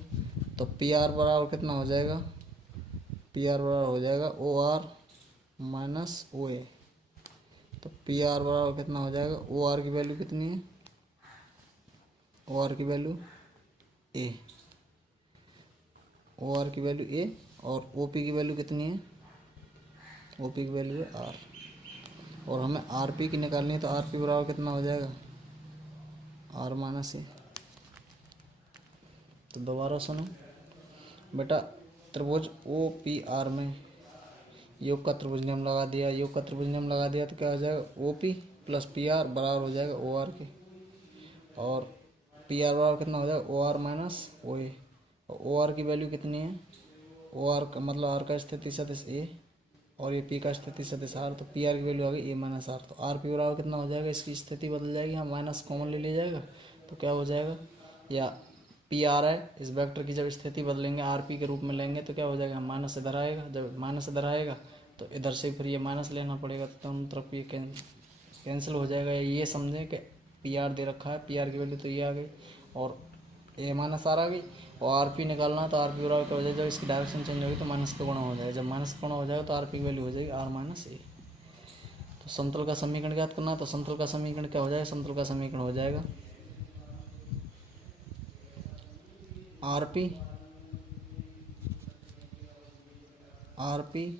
तो पी आर बराबर कितना हो जाएगा, पी आर बराबर हो जाएगा ओ आर माइनस ओ ए। तो पी आर बराबर कितना हो जाएगा, ओ आर की वैल्यू कितनी है, ओ आर की वैल्यू ए, ओ आर की वैल्यू ए और ओ पी की वैल्यू कितनी है, ओ पी की वैल्यू है आर। और हमें आर पी की निकालनी है तो आर पी बराबर कितना हो जाएगा, आर माइनस ए। तो दोबारा सुनो बेटा, त्रिभुज ओ पी आर में योग का त्रिभुज नियम लगा दिया, योग का त्रिभुज नियम लगा दिया तो क्या हो जाएगा, O P plus P R बराबर हो जाएगा ओ आर के, और पी आर बराबर कितना हो जाएगा, ओ आर माइनस ओ ए। और ओ आर की वैल्यू कितनी है, ओ आर का मतलब आर का स्थिति सदिश ए और ये पी का स्थिति सदिश आर, तो पी आर की वैल्यू आ गई ए माइनस आर। तो आर पी बराबर कितना हो जाएगा, इसकी स्थिति बदल जाएगी, यहाँ माइनस कॉमन ले लिया जाएगा तो क्या हो जाएगा, या पी आर है, इस वेक्टर की जब स्थिति बदलेंगे आर पी के रूप में लेंगे तो क्या हो जाएगा, माइनस इधर आएगा, जब माइनस इधर आएगा तो इधर से फिर ये माइनस लेना पड़ेगा, तो दोनों तरफ ये कैंसिल हो जाएगा। ये समझें कि पी आर दे रखा है, पी आर की वैल्यू तो ये आ गई और ए माइनस आर आ गई, और आर पी निकालना है तो आर पी बराबर क्या हो जाएगा, जब इसकी डायरेक्शन चेंज होगी तो माइनस का गुणा हो जाएगा, जब माइनस का गुणा हो जाएगा तो आर पी की वैल्यू हो जाएगी आर माइनस ए। तो समतल का समीकरण ज्ञात करना है, तो समतल का समीकरण क्या हो जाएगा, समतल का समीकरण हो जाएगा R P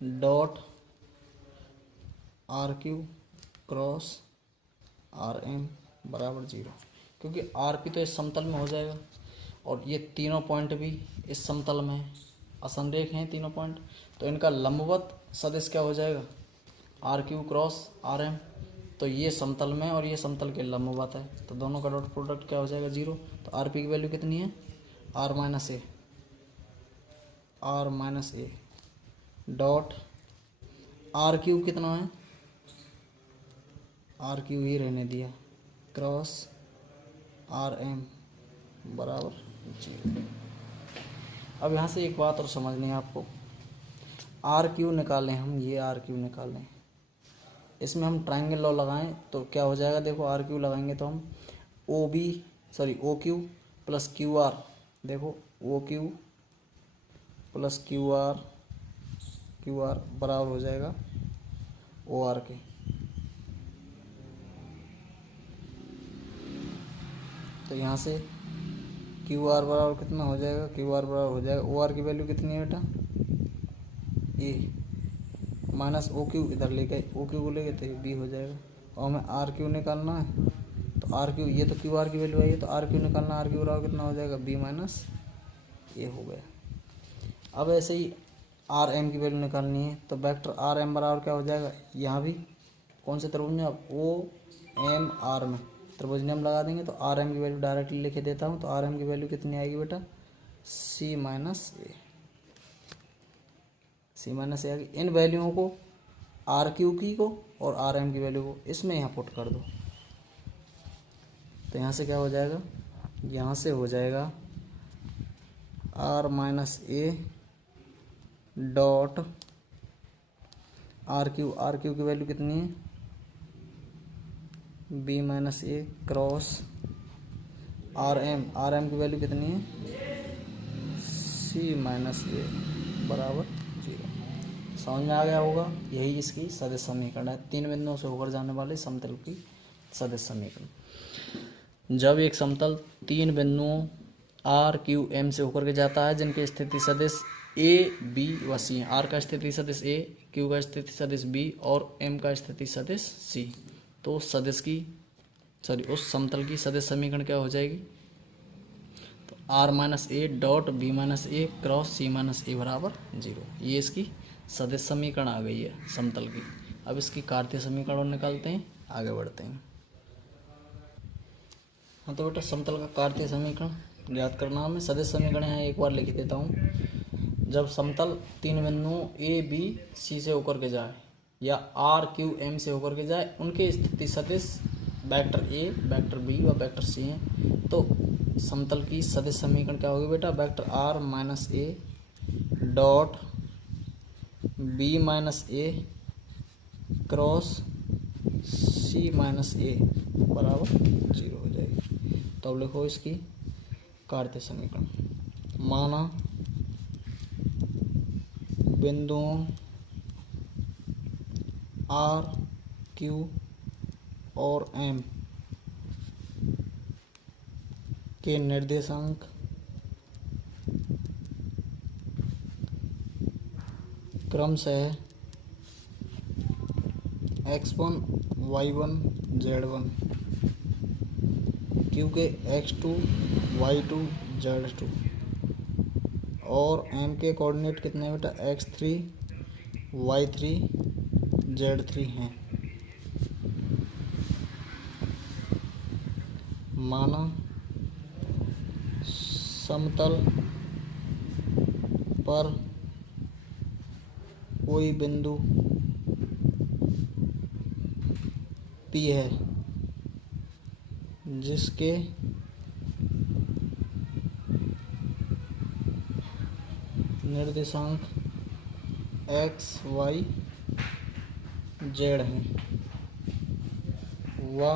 dot R Q cross R M बराबर 0, क्योंकि आर पी तो इस समतल में हो जाएगा और ये तीनों पॉइंट भी इस समतल में है, असंरेख हैं तीनों पॉइंट, तो इनका लंबवत सदिश क्या हो जाएगा, R Q cross R M, तो ये समतल में और ये समतल के लंबवत है, तो दोनों का डॉट प्रोडक्ट क्या हो जाएगा 0। तो आर पी की वैल्यू कितनी है, आर माइनस ए डॉट आर क्यू कितना है, आर क्यू ही रहने दिया, क्रॉस आर एम बराबर 0। अब यहाँ से एक बात और समझनी है आपको, आर क्यू निकालें हम, ये आर क्यू निकालें, इसमें हम ट्रायंगल लॉ लगाएं तो क्या हो जाएगा, देखो आर क्यू लगाएंगे तो हम o q plus q r, देखो o q plus q r बराबर हो जाएगा ओ आर के। तो यहाँ से क्यू आर बराबर कितना हो जाएगा, क्यू आर बराबर हो जाएगा, ओ आर की वैल्यू कितनी है बेटा, ए माइनस ओ क्यू, इधर ले गए ओ क्यू को ले गए तो ये बी हो जाएगा, और हमें आर क्यू निकालना है, तो आर क्यू, ये तो क्यू आर की वैल्यू आई है तो आर क्यू निकालना, आर क्यू बराबर कितना हो जाएगा, बी माइनस ए हो गया। अब ऐसे ही आर एम की वैल्यू निकालनी है, तो वेक्टर आर एम बराबर क्या हो जाएगा, यहाँ भी कौन से त्रिभुज में, अब ओ एम आर में त्रिभुज नियम लगा देंगे, तो आर एम की वैल्यू डायरेक्टली लिख देता हूँ, तो आर एम की वैल्यू कितनी आएगी बेटा, सी माइनस ए आ गई। इन वैल्यूओं को आर क्यू की को और आर एम की वैल्यू को इसमें यहाँ पुट कर दो, तो यहाँ से क्या हो जाएगा, यहाँ से हो जाएगा आर माइनस ए डॉट आर क्यू की वैल्यू कितनी है, बी माइनस ए क्रॉस आर एम की वैल्यू कितनी है, सी माइनस ए बराबर 0। समझ में आ गया होगा, यही इसकी सदिश समीकरण है, 3 बिंदुओं से होकर जाने वाले समतल की सदिश समीकरण। जब एक समतल 3 बिंदुओं आर क्यू एम से होकर के जाता है जिनकी स्थिति सदिश ए बी व सी है, आर का स्थिति सदिश ए, क्यू का स्थिति सदिश बी और एम का स्थिति सदिश सी, तो उस समतल की सदिश समीकरण क्या हो जाएगी, तो r minus A dot b minus A cross c minus a बराबर 0, ये इसकी सदिश समीकरण आ गई है समतल की। अब इसकी कार्तीय समीकरण निकालते हैं, आगे बढ़ते हैं। हाँ तो बेटा समतल का कार्तीय समीकरण याद करना, हमें सदिश समीकरण यहाँ एक बार लिख देता हूँ। जब समतल 3 बिंदुओं ए बी सी से होकर के जाए या आर क्यू एम से होकर के जाए, उनके स्थिति सदिश वेक्टर ए, वेक्टर बी व वेक्टर सी हैं, तो समतल की सदिश समीकरण क्या होगी बेटा, vector r minus A dot b minus A cross c minus a बराबर 0 हो जाएगी। तो अब लिखो इसकी कार्तीय समीकरण, माना बिंदुओं आर क्यू और एम के निर्देशांक क्रमशः x1 y1 z1, क्यू के x2 y2 z2 और m के कोऑर्डिनेट कितने हैं बेटा, x3 y3 z3 हैं। माना समतल पर कोई बिंदु P है जिसके निर्देशांक x, y, z हैं, वह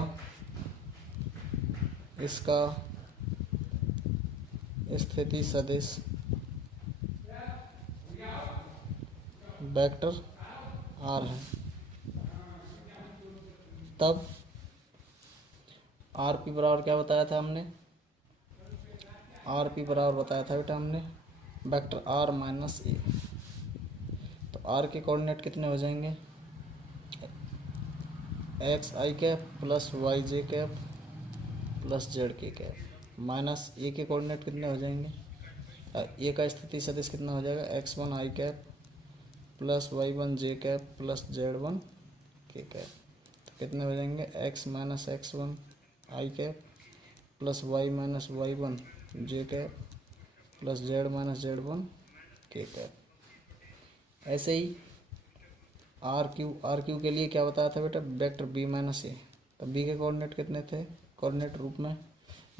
इसका स्थिति सदिश वेक्टर r है। तब आर पी बराबर क्या बताया था हमने? आर पी बराबर बताया था बेटा हमने वेक्टर आर माइनस ए। तो आर के कोऑर्डिनेट कितने हो जाएंगे? एक्स आई कैप प्लस वाई जे कैप प्लस जेड के कैप माइनस ए के कोऑर्डिनेट कितने हो जाएंगे? ए का स्थिति सदिश कितना हो जाएगा? एक्स वन आई कैप प्लस वाई वन जे कैप प्लस जेड वन के कैप। तो कितने हो जाएंगे? एक्स माइनस एक्स वन आई cap plus y minus Y one जे cap plus z minus Z one के कैप। ऐसे ही आर क्यू के लिए क्या बताया था बेटा? वेक्टर बी माइनस ए। तो बी के कोऑर्डिनेट कितने थे? कोऑर्डिनेट रूप में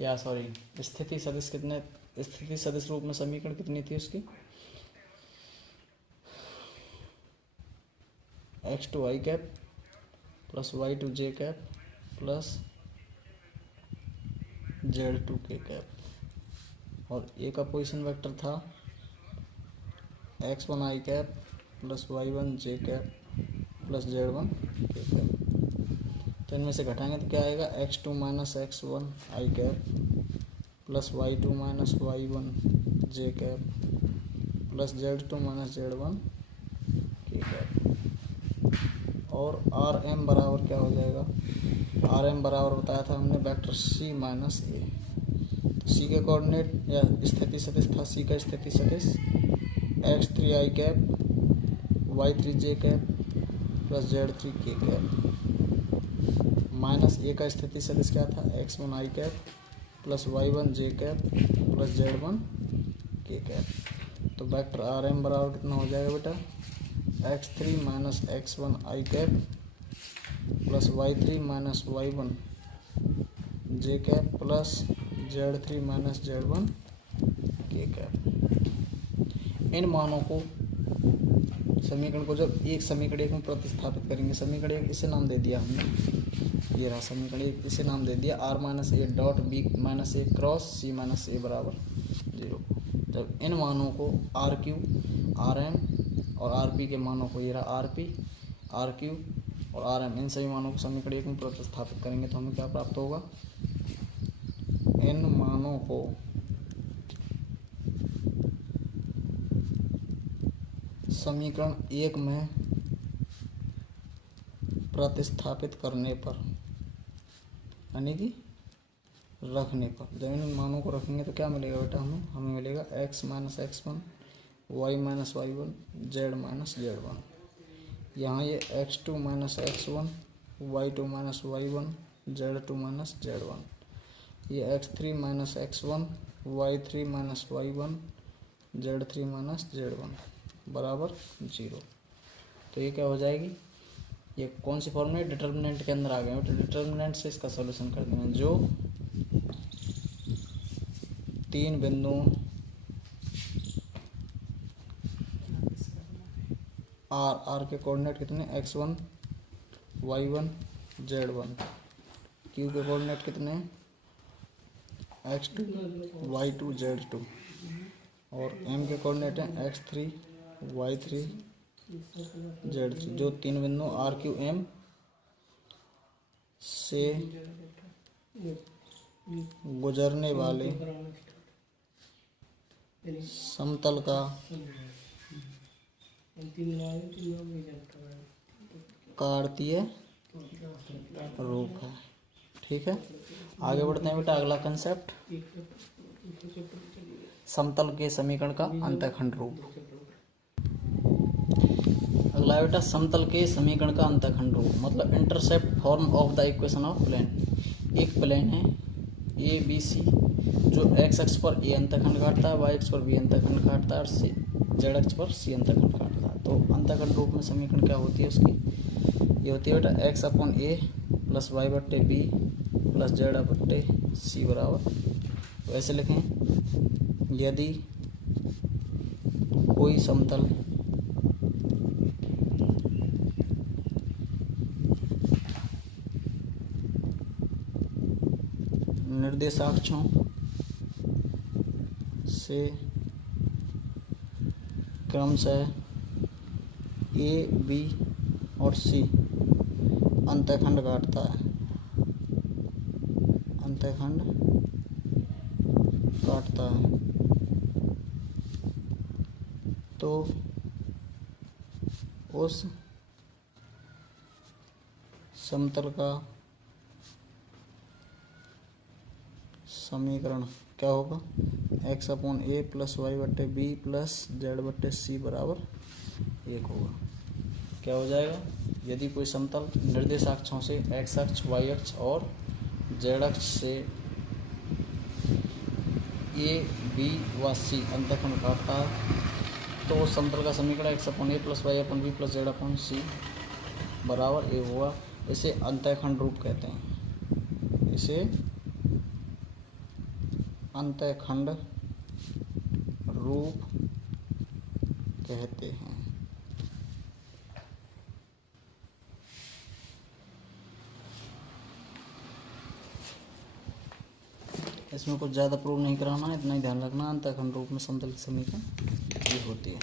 या सॉरी स्थिति सदिश कितने, स्थिति सदिश रूप में समीकरण कितनी थी उसकी? एक्स टू आई कैप प्लस वाई टू जे कैप प्लस जेड टू के कैप। और ए का पोजीशन वेक्टर था एक्स वन आई कैप प्लस वाई वन जे कैप प्लस जेड वन के कैप। तो इनमें से घटाएंगे तो क्या आएगा? X two minus x one आई cap plus Y two minus Y one जे cap plus Z two minus Z one के कैप। और आर एम बराबर क्या हो जाएगा? आर एम बराबर बताया था हमने वेक्टर सी माइनस ए। तो सी के कोऑर्डिनेट या स्थिति सदिश था, सी का स्थिति सदिश x three i cap y three j cap plus z three k cap minus A का स्थिति सदिश क्या था? एक्स वन आई कैप प्लस वाई वन जे कैप प्लस जेड वन के कैप। तो वेक्टर आर एम बराबर कितना हो जाएगा बेटा? X three minus x one आई cap plus y three minus Y one जे cap plus z three minus Z one के cap. इन मानों को समीकरण को जब एक समीकरण एक में प्रतिस्थापित करेंगे, समीकरण एक इसे नाम दे दिया हमने, ये रहा समीकरण एक, इसे नाम दे दिया r minus A dot b minus A cross c minus a बराबर 0। जब इन मानों को आर क्यू आर एम और आर पी के मानों को, ये रहा आर पी आर क्यू और आर एम, इन सभी मानों को समीकरण एक में प्रतिस्थापित करेंगे तो हमें क्या प्राप्त होगा? इन मानों को समीकरण एक में प्रतिस्थापित करने पर, यानी कि रखने पर, जब इन मानों को रखेंगे तो क्या मिलेगा बेटा? हमें मिलेगा x minus x one y minus Y one z minus Z one. यहाँ ये x two minus x one y two minus Y one z two minus Z one, ये x three minus x one y three minus Y one z three minus Z one बराबर 0। तो ये क्या हो जाएगी? ये कौन सी फॉर्म है? डिटर्मिनेंट के अंदर आ गए। तो डिटर्मिनेंट से इसका सॉल्यूशन कर देंगे। जो तीन बिंदुओं आर के कोऑर्डिनेट कितने? X one Y one Z one. Q के कोऑर्डिनेट कितने? X two Y two Z two. और एम के कोऑर्डिनेट हैं X three Y three Z three. जो तीन बिंदु आर क्यू एम से गुजरने वाले समतल का कार्तीय रूप है। ठीक है, आगे बढ़ते हैं बेटा। अगला कंसेप्ट, समतल के समीकरण का अंतःखंड रूप। अगला बेटा समतल के समीकरण का अंतःखंड रूप, मतलब intercept form of the equation of plane. एक प्लेन है ए बी सी, जो एक्स अक्ष पर ए अंतःखंड काटता है, वाई अक्ष पर बी अंतःखंड काटता है और जेड अक्ष पर सी अंतःखंड काटता है। तो अंतःखंड रूप में समीकरण क्या होती है उसकी? ये होती है बेटा x upon a plus Y बट्टे बी प्लस जेड बट्टे सी बराबर, तो ऐसे लिखें, यदि कोई समतल निर्देशाक्षों से क्रमशः ए बी और सी अंतःखंड काटता है, अंतःखंड काटता है, तो उस समतल का समीकरण क्या होगा? X upon a plus Y बट्टे बी प्लस जेड बट्टे सी बराबर 1 होगा। क्या हो जाएगा? यदि कोई समतल निर्देशाक्षों से एक्स अक्ष, वाई अक्ष और जेड अक्ष से ए बी व सी अंतःखंड काटता है, तो उस समतल का समीकरण x upon a plus y upon b plus z upon c बराबर ए होगा। इसे अंतःखंड रूप कहते हैं, इसे अंतःखंड रूप कहते हैं। इसमें कुछ ज़्यादा प्रूव नहीं कराना है, इतना ही ध्यान रखना, अंतःखंड रूप में समतल की समीकरण ये होती है।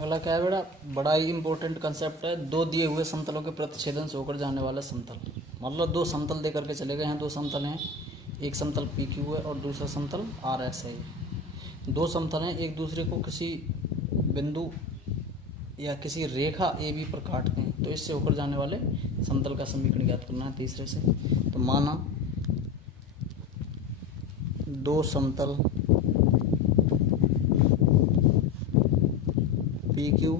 अगला क्या है बेटा? बड़ा ही इंपॉर्टेंट कंसेप्ट है, दो दिए हुए समतलों के प्रतिच्छेदन से होकर जाने वाला समतल। मतलब दो समतल दे करके चले गए हैं, दो समतल हैं, एक समतल पी क्यू है और दूसरा समतल आर एस है। दो समतल हैं, एक दूसरे को किसी बिंदु या किसी रेखा ए बी पर काटते हैं, तो इससे होकर जाने वाले समतल का समीकरण ज्ञात करना है तीसरे से। तो माना दो समतल पी क्यू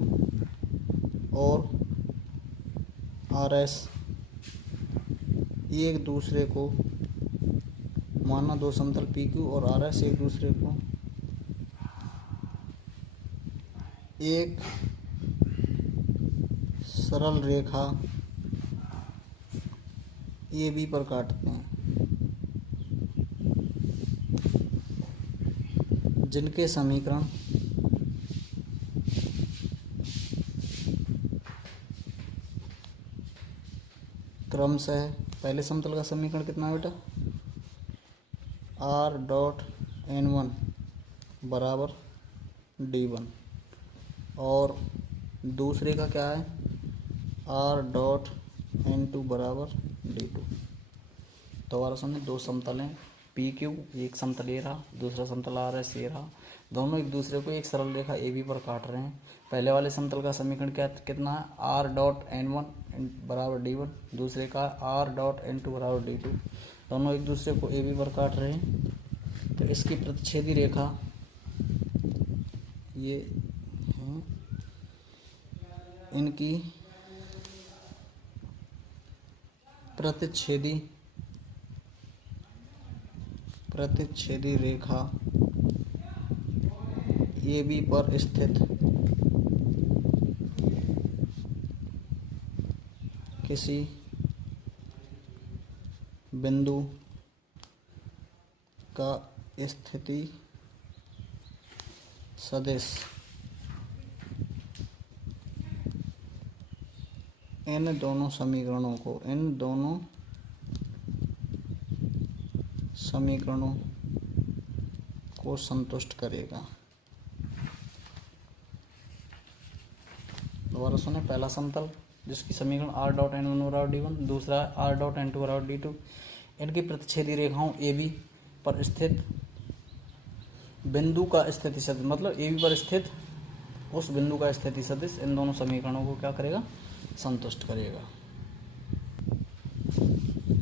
और आर एस एक दूसरे को, माना दो समतल पी क्यू और आर एस एक दूसरे को एक सरल रेखा ए बी पर काटते हैं, जिनके समीकरण क्रमशः, पहले समतल का समीकरण कितना है बेटा? आर डॉट एन वन बराबर डी वन, और दूसरे का क्या है? आर डॉट एन टू बराबर डी टू। दोबारा सुनिए, दो समतल हैं पी क्यू, एक समतल ए रहा, दूसरा समतल आर एस ए रहा, दोनों एक दूसरे को एक सरल रेखा ए बी पर काट रहे हैं। पहले वाले समतल का समीकरण कितना है? आर डॉट एन वन बराबर डी वन, दूसरे का आर डॉट एन टू बराबर डी टू, दोनों एक दूसरे को ए बी पर काट रहे हैं। तो इसकी प्रतिच्छेदी रेखा ये है, इनकी प्रतिच्छेदी रेखा ए बी पर स्थित किसी बिंदु का स्थिति सदिश इन दोनों समीकरणों को संतुष्ट करेगा। दोबारा सुने, पहला समतल जिसकी समीकरण आर डॉट एन वन बराबर डी वन, दूसरा आर डॉट एन टू बराबर डी टू, इनकी प्रतिच्छेदी रेखाओं ए बी पर स्थित बिंदु का स्थिति सदिश, मतलब ए बी पर स्थित उस बिंदु का स्थिति सदिश इन दोनों समीकरणों को क्या करेगा? संतुष्ट करेगा।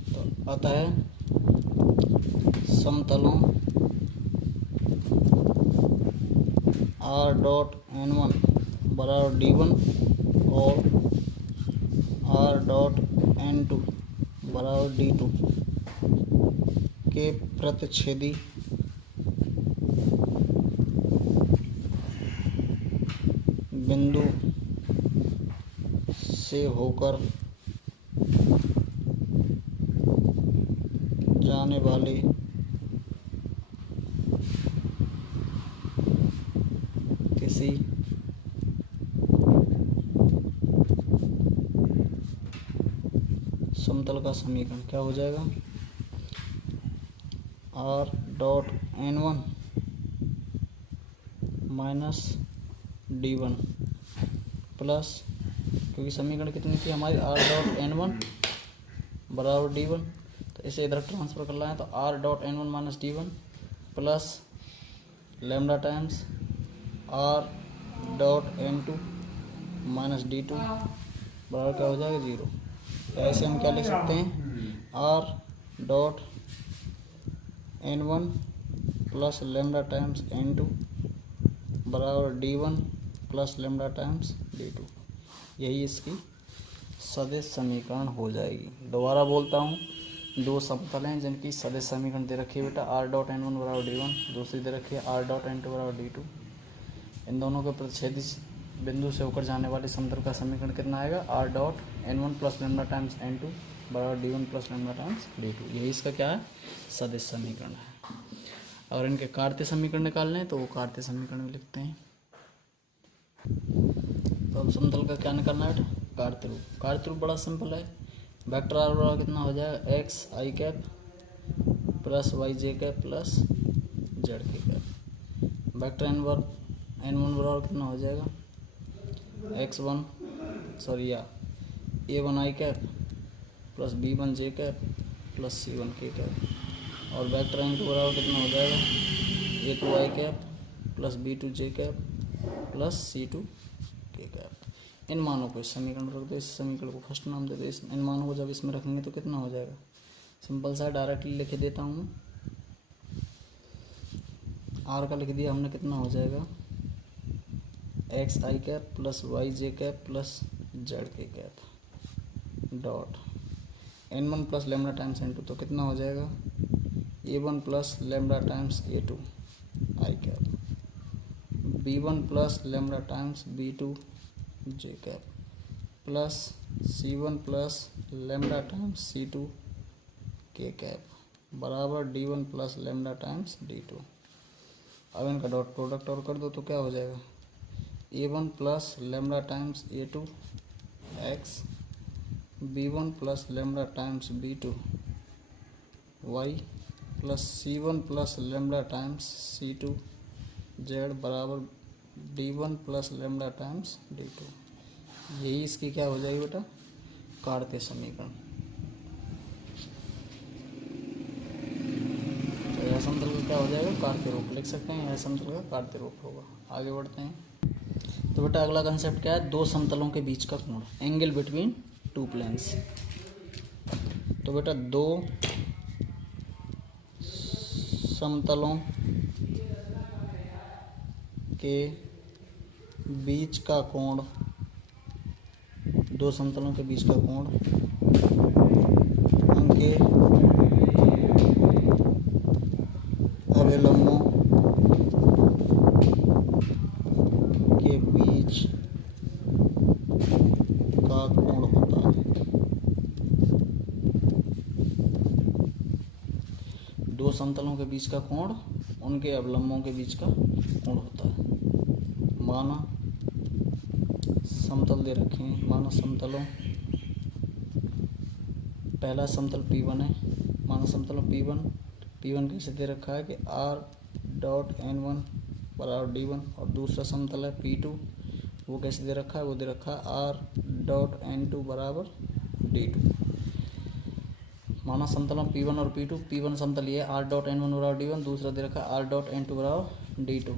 तो अतः समतलों आर डॉट एन वन बराबर डी वन और आर डॉट एन टू बराबर डी टू के प्रतिच्छेदी बिंदु से होकर जाने वाले किसी समतल का समीकरण क्या हो जाएगा? R dot N one minus D one plus, क्योंकि समीकरण कितनी थी हमारी, आर डॉट एन वन बराबर डी वन, तो इसे इधर ट्रांसफर करना है, तो R dot N one minus D one plus lambda times R dot N two minus D two बराबर क्या हो जाएगा? 0। ऐसे हम क्या लिख सकते हैं? R dot N one plus lambda times n two बराबर D one plus lambda times d two. यही इसकी सदिश समीकरण हो जाएगी। दोबारा बोलता हूँ, दो समतल हैं जिनकी सदिश समीकरण दे रखी है बेटा, आर डॉट एन वन बराबर डी वन, दूसरी दे रखी है आर डॉट एन टू बराबर डी टू। इन दोनों के प्रतिच्छेदी बिंदु से होकर जाने वाले समतल का समीकरण कितना आएगा? R dot N one plus lambda times n two बराबर D one plus lambda times d two. यही इसका क्या है? सदिश समीकरण है। और इनके कार्तीय समीकरण निकालने हैं तो वो कार्तीय समीकरण में लिखते हैं। तो अब समतल का क्या निकालना है बेटा? कार्तीय रूप। कार्तीय रूप बड़ा सिंपल है। वेक्टर आर बराबर कितना हो जाएगा? एक्स आई कैप प्लस वाई जे कैप प्लस जेड के कैप। वेक्टर एन वन बराबर कितना हो जाएगा? एक्स वन या a one I cap plus b one J cap plus c one के कैप। और वेक्टर एन टू बराबर कितना हो जाएगा? A two I cap plus b two J cap plus c two के कैप। इन मानों को इस समीकरण में रख दो, इस समीकरण को फर्स्ट नाम दे दो। इन मानों को जब इसमें रखेंगे तो कितना हो जाएगा? सिंपल सा डायरेक्टली लिख देता हूँ। आर का लिख दिया हमने, कितना हो जाएगा? एक्स आई कैप प्लस वाई जे कैप प्लस जेड के cap dot N one plus lambda times n two, तो कितना हो जाएगा? A one plus lambda times a two I cap, b one plus lambda times b two J cap plus c one plus lambda times c two के cap बराबर D one plus lambda times d two. अब इनका dot product और कर दो तो क्या हो जाएगा? A one plus lambda times a two x, b one plus lambda times b two y plus c one plus lambda times c two z बराबर D one plus lambda times d two. यही इसकी क्या हो जाएगी बेटा? कार्तीय समीकरण। तो यह समतल का क्या हो जाएगा? कार्तीय रूप लिख सकते हैं, यह समतल का कार्तीय रूप होगा। आगे बढ़ते हैं। तो बेटा अगला कंसेप्ट क्या है? दो समतलों के बीच का कोण, एंगल बिटवीन टू प्लेन्स। तो बेटा दो समतलों के बीच का कोण, दो समतलों के बीच का कोण उनके अभिलंबों के बीच का कोण होता है। दो समतलों के बीच का कोण उनके अवलंबों के बीच का कोण होता है। माना समतल दे रखे हैं, माना समतलों, पहला समतल P1 है, माना समतलों P1 कैसे दे रखा है कि R डॉट N1 बराबर D1, और दूसरा समतल है P2, वो कैसे दे रखा है? वो दे रखा है R डॉट N2 बराबर D2। माना समतलों P1 और P1 समतल ये है R डॉट N1 बराबर D1, दूसरा दे रखा है R डॉट N2 बराबर D2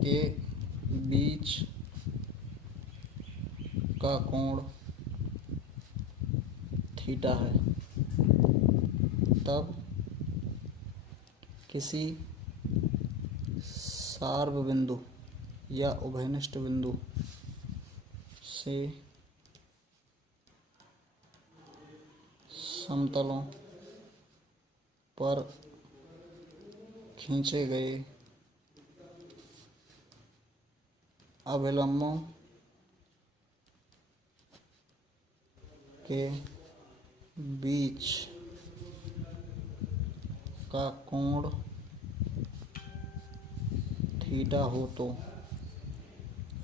के बीच का कोण थीटा है, तब किसी सार्वबिंदु या उभयनिष्ठ बिंदु से समतलों पर खींचे गए अभिलंबों के बीच का कोण थीटा हो तो,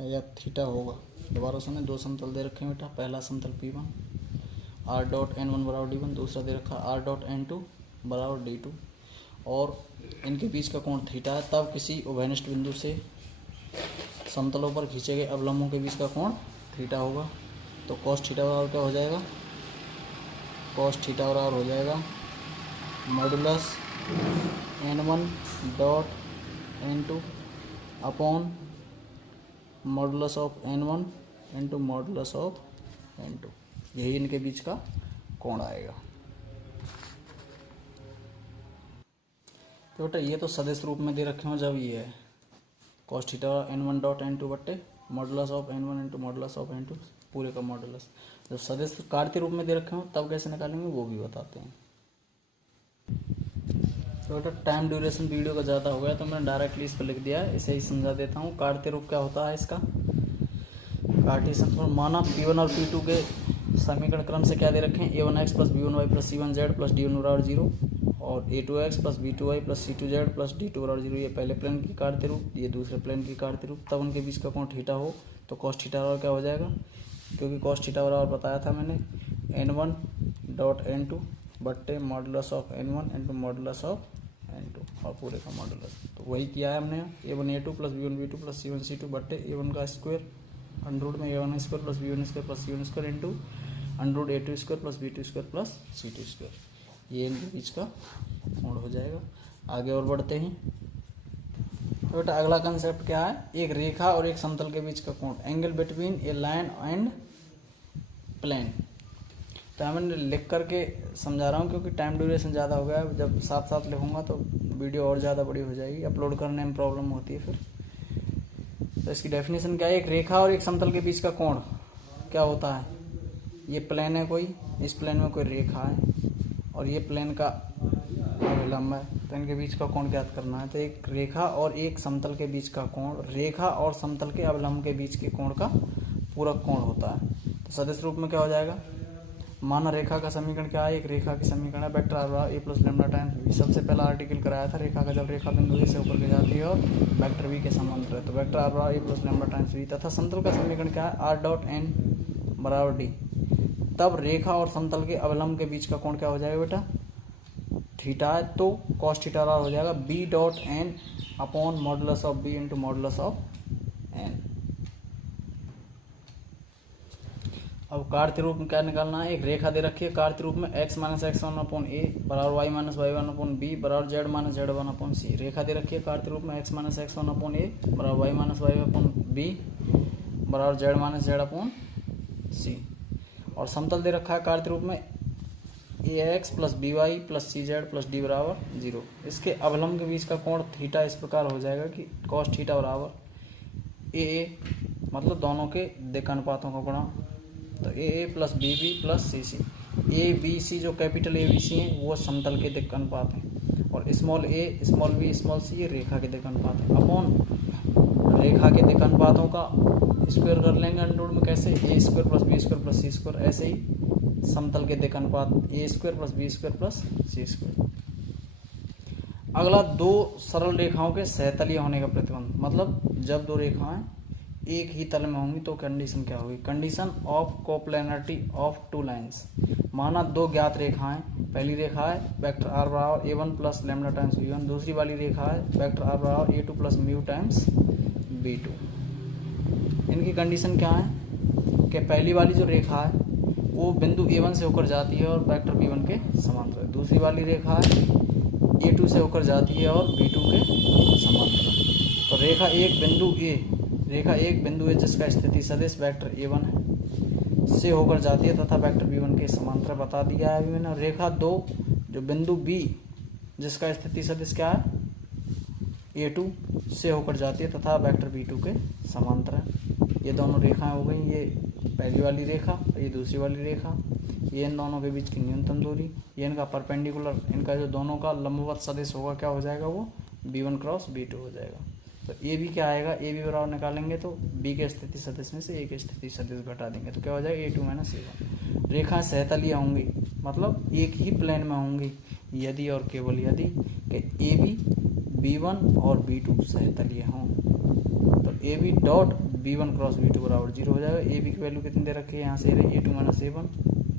या थीटा होगा। दोबारा सुने, दो समतल दे रखे हैं बेटा। पहला समतल P1 r डॉट n1 बराबर d1, दूसरा दे रखा r डॉट n2 बराबर d2, और इनके बीच का कोण थीटा है। तब किसी उभयनिष्ठ बिंदु से समतलों पर खींचे गए अवलंबों के बीच का कोण थीटा होगा। तो cos थीटा बराबर क्या हो जाएगा? cos थीटा बराबर हो जाएगा modulus n1 dot n2 upon modulus of n1 into modulus of n2। यही इनके बीच का कोण आएगा। तो बेटा ये तो सदिश रूप में दे रखे हो। जब ये है cos theta n1 dot n2 बट्टे modulus of n1 into modulus of n2 पूरे का मॉडुलस। जब सदिश कार्तीय रूप में दे रखे हो तब कैसे निकालेंगे वो भी बताते हैं। तो बेटा टाइम ड्यूरेशन वीडियो का ज़्यादा हो गया तो मैंने डायरेक्टली इस पर लिख दिया है, इसे ही समझा देता हूँ। कार्तीय रूप क्या होता है इसका? कार्टेशियन फॉर्म माना P1 और P2 के समीकरण क्रम से क्या दे रखे हैं? a1x plus b1y plus c1z plus d1 बराबर 0 और a2x plus b2y plus c2z plus d2 बराबर 0। ये पहले प्लेन की कार्तीय रूप, ये दूसरे प्लेन की कार्तीय रूप। तब उनके बीच का कोण थीटा हो तो cos थीटा बराबर क्या हो जाएगा? क्योंकि cos थीटा बराबर बताया था मैंने n1 डॉट n2 बट्टे modulus of n1 into modulus of n2 और पूरे का मॉडुलस। तो वही किया है हमने। a1 a2 plus b1 b2 plus c1 c2 बट्टे a1 का स्क्वायर अंडर में a1 square plus b1 square plus c1 square into under a2 square plus b2 square plus c2 square. ये इनके बीच का कोण हो जाएगा। आगे और बढ़ते हैं। तो बेटा अगला कंसेप्ट क्या है? एक रेखा और एक समतल के बीच का कोण, angle between a line and plane. तो मैंने लिख करके समझा रहा हूँ क्योंकि टाइम ड्यूरेशन ज़्यादा हो गया। जब साथ साथ लिखूँगा तो वीडियो और ज़्यादा बड़ी हो जाएगी, अपलोड करने में प्रॉब्लम होती है फिर। तो इसकी डेफिनेशन क्या है? एक रेखा और एक समतल के बीच का कोण क्या होता है? ये प्लेन है कोई, इस प्लेन में कोई रेखा है और ये प्लेन का अभिलंब है, तो इनके बीच का कोण ज्ञात करना है। तो एक रेखा और एक समतल के बीच का कोण रेखा और समतल के अभिलंब के बीच के कोण का पूरक कोण होता है। तो सदिश रूप में क्या हो जाएगा? माना रेखा का समीकरण क्या है? एक रेखा की समीकरण है वेक्टर r बराबर a plus lambda times b। सबसे पहला आर्टिकल कराया था रेखा का, जब रेखा बिंदु a से ऊपर के जाती है और वेक्टर v के समांतर है तो वेक्टर r बराबर a plus lambda times b। तथा समतल का समीकरण क्या है? r डॉट n बराबर d। तब रेखा और समतल के अवलंब के बीच का कोण क्या हो जाएगा बेटा? थीटा है। तो cos थीटा बराबर हो जाएगा b dot n upon modulus of b into modulus of n। अब कार्तीय रूप में क्या निकालना है? एक रेखा दे रखी है कार्तीय रूप में x minus x1 upon a बराबर y minus y1 upon b बराबर z minus z1 upon c। रेखा दे रखी है कार्तीय रूप में x minus x1 upon a बराबर y minus y upon b बराबर z minus z upon c। और समतल दे रखा है कार्तीय रूप में ax plus by plus cz plus d बराबर 0। इसके अवलंब के बीच का कोण थीटा इस प्रकार हो जाएगा कि cos थीटा बराबर a मतलब दोनों के दिक् अनुपातों का गुणा, तो a plus bb plus cc। a b c जो कैपिटल a b c हैं वो समतल के दिक् अनुपात हैं और small a small b small c ये रेखा के दिक् अनुपात हैं। अपॉन रेखा के दिक् अनुपातों का स्क्वायर कर लेंगे अंडर में। कैसे? a square plus b square plus c square. ऐसे ही समतल के दिक् अनुपात a square plus b square plus c square. अगला दो सरल रेखाओं के सहतलीय होने का प्रतिबंध, मतलब जब दो रेखाएं एक ही तल में होंगी तो कंडीशन क्या होगी? Condition of coplanarity of two lines. माना दो ज्ञात रेखाएं, पहली रेखा है वेक्टर r बराबर a1 plus lambda times b1, दूसरी वाली रेखा है वेक्टर r बराबर a2 plus mu times b2। इनकी कंडीशन क्या है? कि पहली वाली जो रेखा है वो बिंदु a1 से होकर जाती है और वेक्टर b1 के समांतर है। दूसरी वाली रेखा है a2 से होकर जाती है और b2 के समांतर है। तो रेखा एक बिंदु ए जिसका स्थिति सदिश वेक्टर a1 है से होकर जाती है तथा वेक्टर b1 के समांतर बता दिया है अभी मैंने। रेखा 2 जो बिंदु b जिसका स्थिति सदिश क्या है? a2 से होकर जाती है तथा वेक्टर b2 के समांतर है। ये दोनों रेखाएं हो गई, ये पहली वाली रेखा, ये दूसरी वाली रेखा। ये इन दोनों के बीच की न्यूनतम दूरी, ये इनका परपेंडिकुलर, इनका जो दोनों का लंबवत सदिश होगा क्या हो जाएगा, वो b1 क्रॉस b2 हो जाएगा। तो ए बी क्या आएगा, ए बी बराबर निकालेंगे तो बी के स्थिति सदिश में से ए के स्थिति सदिश घटा देंगे तो क्या हो जाएगा a2 माइनस a1। रेखाएं सहतलीय होंगी मतलब एक ही प्लेन में होंगी यदि और केवल यदि कि ए बी b1 और b2 सहतलीय हों। तो A B dot b1 cross b2 बराबर 0 हो जाएगा। ए बी की वैल्यू कितनी दे रखी है, यहाँ से रही a2 minus a1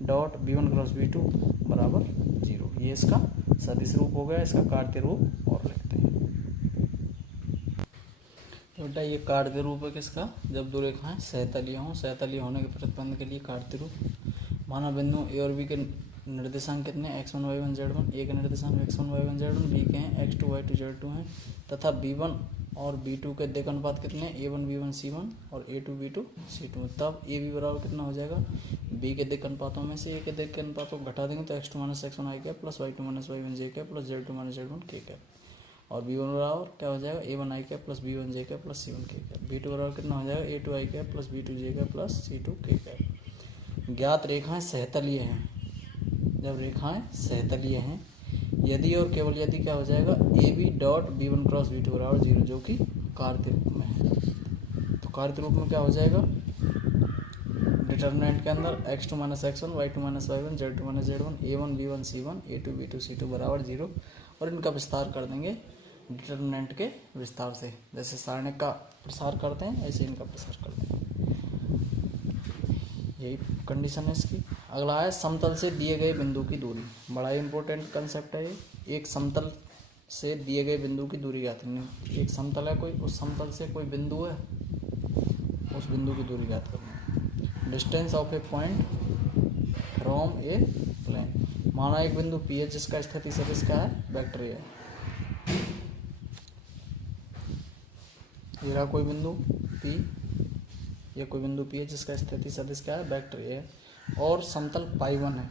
dot b1 cross b2 बराबर 0। ये इसका सदिश रूप हो गया। इसका कार्य रूप और लिखते हैं। तो बेटा ये कार्य रूप है किसका, जब दो रेखाएं सहतलीय हों। सहतलीय होने के प्रतिबंध के लिए कार्य रूप। माना बिंदु ए और बी के निर्देशांक कितने, x1 y1 z1, ए के निर्देशांक x1 y1 z1, बी के हैं x2 y2 z2 हैं, तथा b1 और b2 के दिक् अनुपात कितने हैं, a1 b1 c1 और a2 b2 c2। तब ए बी बराबर कितना हो जाएगा, b के दिक् अनुपातों में से ए के दिक् अनुपातों को घटा देंगे तो x2 minus x1 i cap plus y2 minus y1 j cap plus z2 minus z1 k cap. और b1 बराबर क्या हो जाएगा, a1 i cap plus b1 j cap plus c1 k cap. b2 बराबर कितना हो जाएगा, a2 i cap plus b2 j cap plus c2 k cap. ज्ञात रेखाएं सहतलीय हैं, जब रेखाएं सहतलीय हैं यदि और केवल यदि क्या हो जाएगा, A B dot b1 cross b2 बराबर 0 जो कि कार्य रूप में है। तो कार्य रूप में क्या हो जाएगा, डिटर्मिनेंट के अंदर x2 minus x1 y2 minus y1 z2 minus z1 a1 b1 c1 a2 b2 c2 बराबर 0। और इनका विस्तार कर देंगे डिटर्मिनेंट के विस्तार से, जैसे सारणिक का प्रसार करते हैं ऐसे इनका प्रसार कर देंगे। यही कंडीशन है इसकी। अगला है समतल से दिए गए बिंदु की दूरी। बड़ा ही इंपॉर्टेंट कंसेप्ट है ये। एक समतल से दिए गए बिंदु की दूरी ज्ञात करनी। एक समतल है कोई, उस समतल से कोई बिंदु है, उस बिंदु की दूरी ज्ञात करनी। Distance of a point from a plane. माना एक बिंदु P है जिसका स्थिति सदिश क्या है, वेक्टर ए है। ये रहा कोई बिंदु P, ये कोई बिंदु P है जिसका स्थिति सदिश क्या है, वेक्टर ए है। और समतल पाई1 है,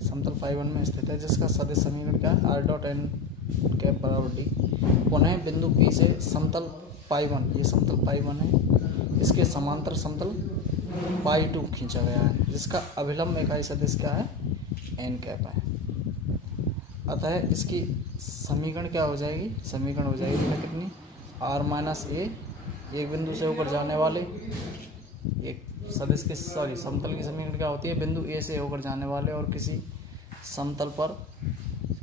समतल पाई1 में स्थित है जिसका सदिश समीकरण क्या है, आर डॉट एन कैप बराबर डी। पुनः बिंदु P से समतल पाई1, ये समतल पाई1 है, इसके समांतर समतल पाई2 खींचा गया है जिसका अभिलंब इकाई सदिश क्या है, एन कैप है। अतः इसकी समीकरण क्या हो जाएगी, समीकरण हो जाएगी बेटा कितनी, आर माइनस ए, एक बिंदु से होकर जाने वाले एक सदिश के समतल की समीकरण क्या होती है, बिंदु ए से होकर जाने वाले और किसी समतल पर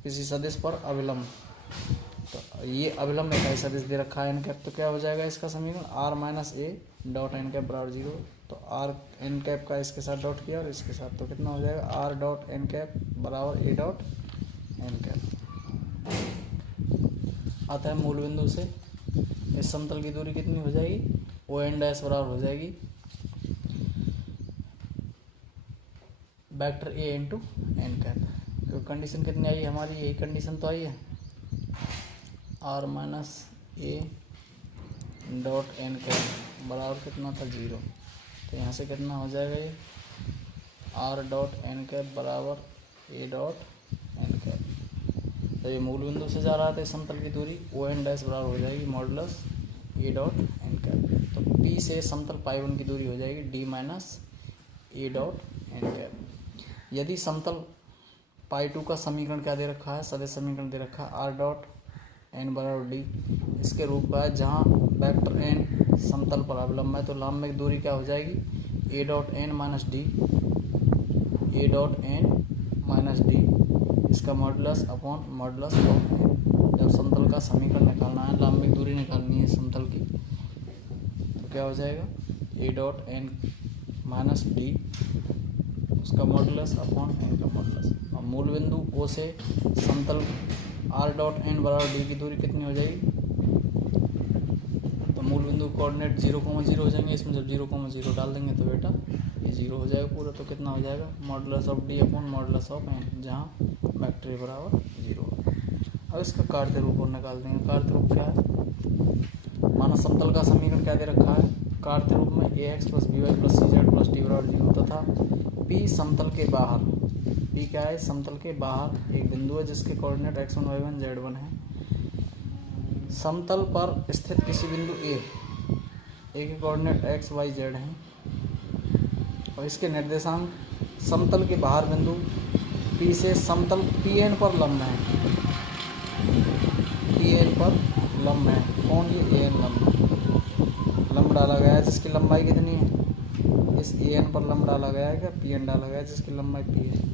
किसी सदिश पर अभिलंब। तो ये अभिलंब इकाई सदिश दे रखा है एन कैप। तो क्या हो जाएगा इसका समीकरण, आर माइनस ए डॉट एन कैप बराबर 0। तो आर एन कैप का इसके साथ डॉट किया और इसके साथ, तो कितना हो जाएगा, आर डॉट एन कैप बराबर ए डॉट एन कैप। अतः मूल बिंदु से इस समतल की दूरी कितनी हो जाएगी, ओ एन डैश बराबर हो जाएगी vector A into N cap. तो कंडीशन कितनी आई हमारी, यही कंडीशन तो आई है, आर माइनस ए डॉट एन कैप बराबर कितना था 0। तो यहाँ से कितना हो जाएगा, ये आर डॉट एन कैप बराबर ए डॉट एन कैप। तो ये मूल बिंदु से जा रहा था इस समतल की दूरी, ओ एन डैश बराबर हो जाएगी modulus A dot N cap. तो पी से समतल पाई1 की दूरी हो जाएगी डी माइनस ए डॉट एन कैप। यदि समतल पाई2 का समीकरण क्या दे रखा है, सदिश समीकरण दे रखा है, आर डॉट एन बराबर डी, इसके रूप का है जहाँ वेक्टर एन समतल पर अवलंब है। तो लंब दूरी क्या हो जाएगी, a dot N minus d, a dot N minus d, इसका modulus upon modulus of n. जब समतल का समीकरण निकालना है, लंबिक दूरी निकालनी है समतल की, तो क्या हो जाएगा, A dot N minus D, उसका मॉडुलस अपॉन एन का मॉडुलस। और मूल बिंदु ओ से समतल आर डॉट एन बराबर डी की दूरी कितनी हो जाएगी, तो मूल बिंदु कोऑर्डिनेट 0,0 हो जाएंगे। इसमें जब 0,0 डाल देंगे तो बेटा ये 0 हो जाएगा पूरा। तो कितना हो जाएगा, modulus of D upon modulus of N, जहाँ वेक्टर ए बराबर 0। अब इसका कार्य रूप और निकाल देंगे। कार्य रूप क्या है, माना समतल का समीकरण क्या दे रखा है, कार्य रूप में a x plus b y plus c z plus d बराबर 0 तथा पी समतल के बाहर, पी क्या है, समतल के बाहर एक बिंदु है जिसके कोऑर्डिनेट x1 y1 z1 है। समतल पर स्थित किसी बिंदु ए के कोऑर्डिनेट x y z हैं और इसके निर्देशांक समतल के बाहर बिंदु P से समतल PN पर लंब है, PN पर लंब है। कौन? ये AN लंब डाला गया है जिसकी लंबाई कितनी है? इस AN पर लंब डाला गया है क्या? PN डाला गया है जिसकी लंबाई P है।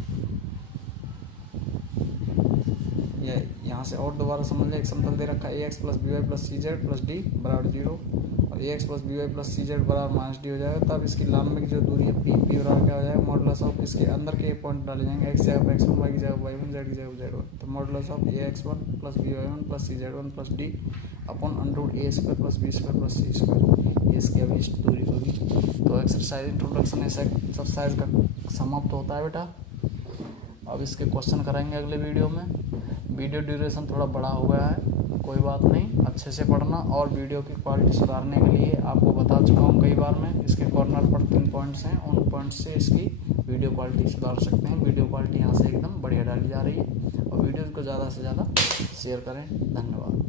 ये यहाँ से और दोबारा समझ लें, एक समतल दे रखा है ax + by + cz + d बराबर 0 और ax + by + cz बराबर -d हो जाएगा। तब इसकी लंब की जो दूरी है P बराबर क्या हो जाएगा? मॉडुलस ऑफ इसके अंदर के पॉइंट डाले जाएंगे, x की जगह x1, y की जगह y1, z की जगह z1। तो modulus of ax1 + by1 + cz1 + d upon √a² + b² + c², ये इसकी अभिष्ट दूरी होगी। तो एक्सरसाइज इंट्रोडक्शन ऐसा एक्सरसाइज का समाप्त होता है बेटा। अब इसके क्वेश्चन करेंगे अगले वीडियो में। वीडियो ड्यूरेशन थोड़ा बड़ा हो गया है, कोई बात नहीं, अच्छे से पढ़ना। और वीडियो की क्वालिटी सुधारने के लिए आपको बता चुका हूँ कई बार मैं, इसके कॉर्नर पर 3 पॉइंट्स हैं, उन पॉइंट्स से इसकी वीडियो क्वालिटी सुधार सकते हैं। वीडियो क्वालिटी यहाँ से एकदम बढ़िया डाली जा रही है। और वीडियो को ज़्यादा से ज़्यादा शेयर करें। धन्यवाद।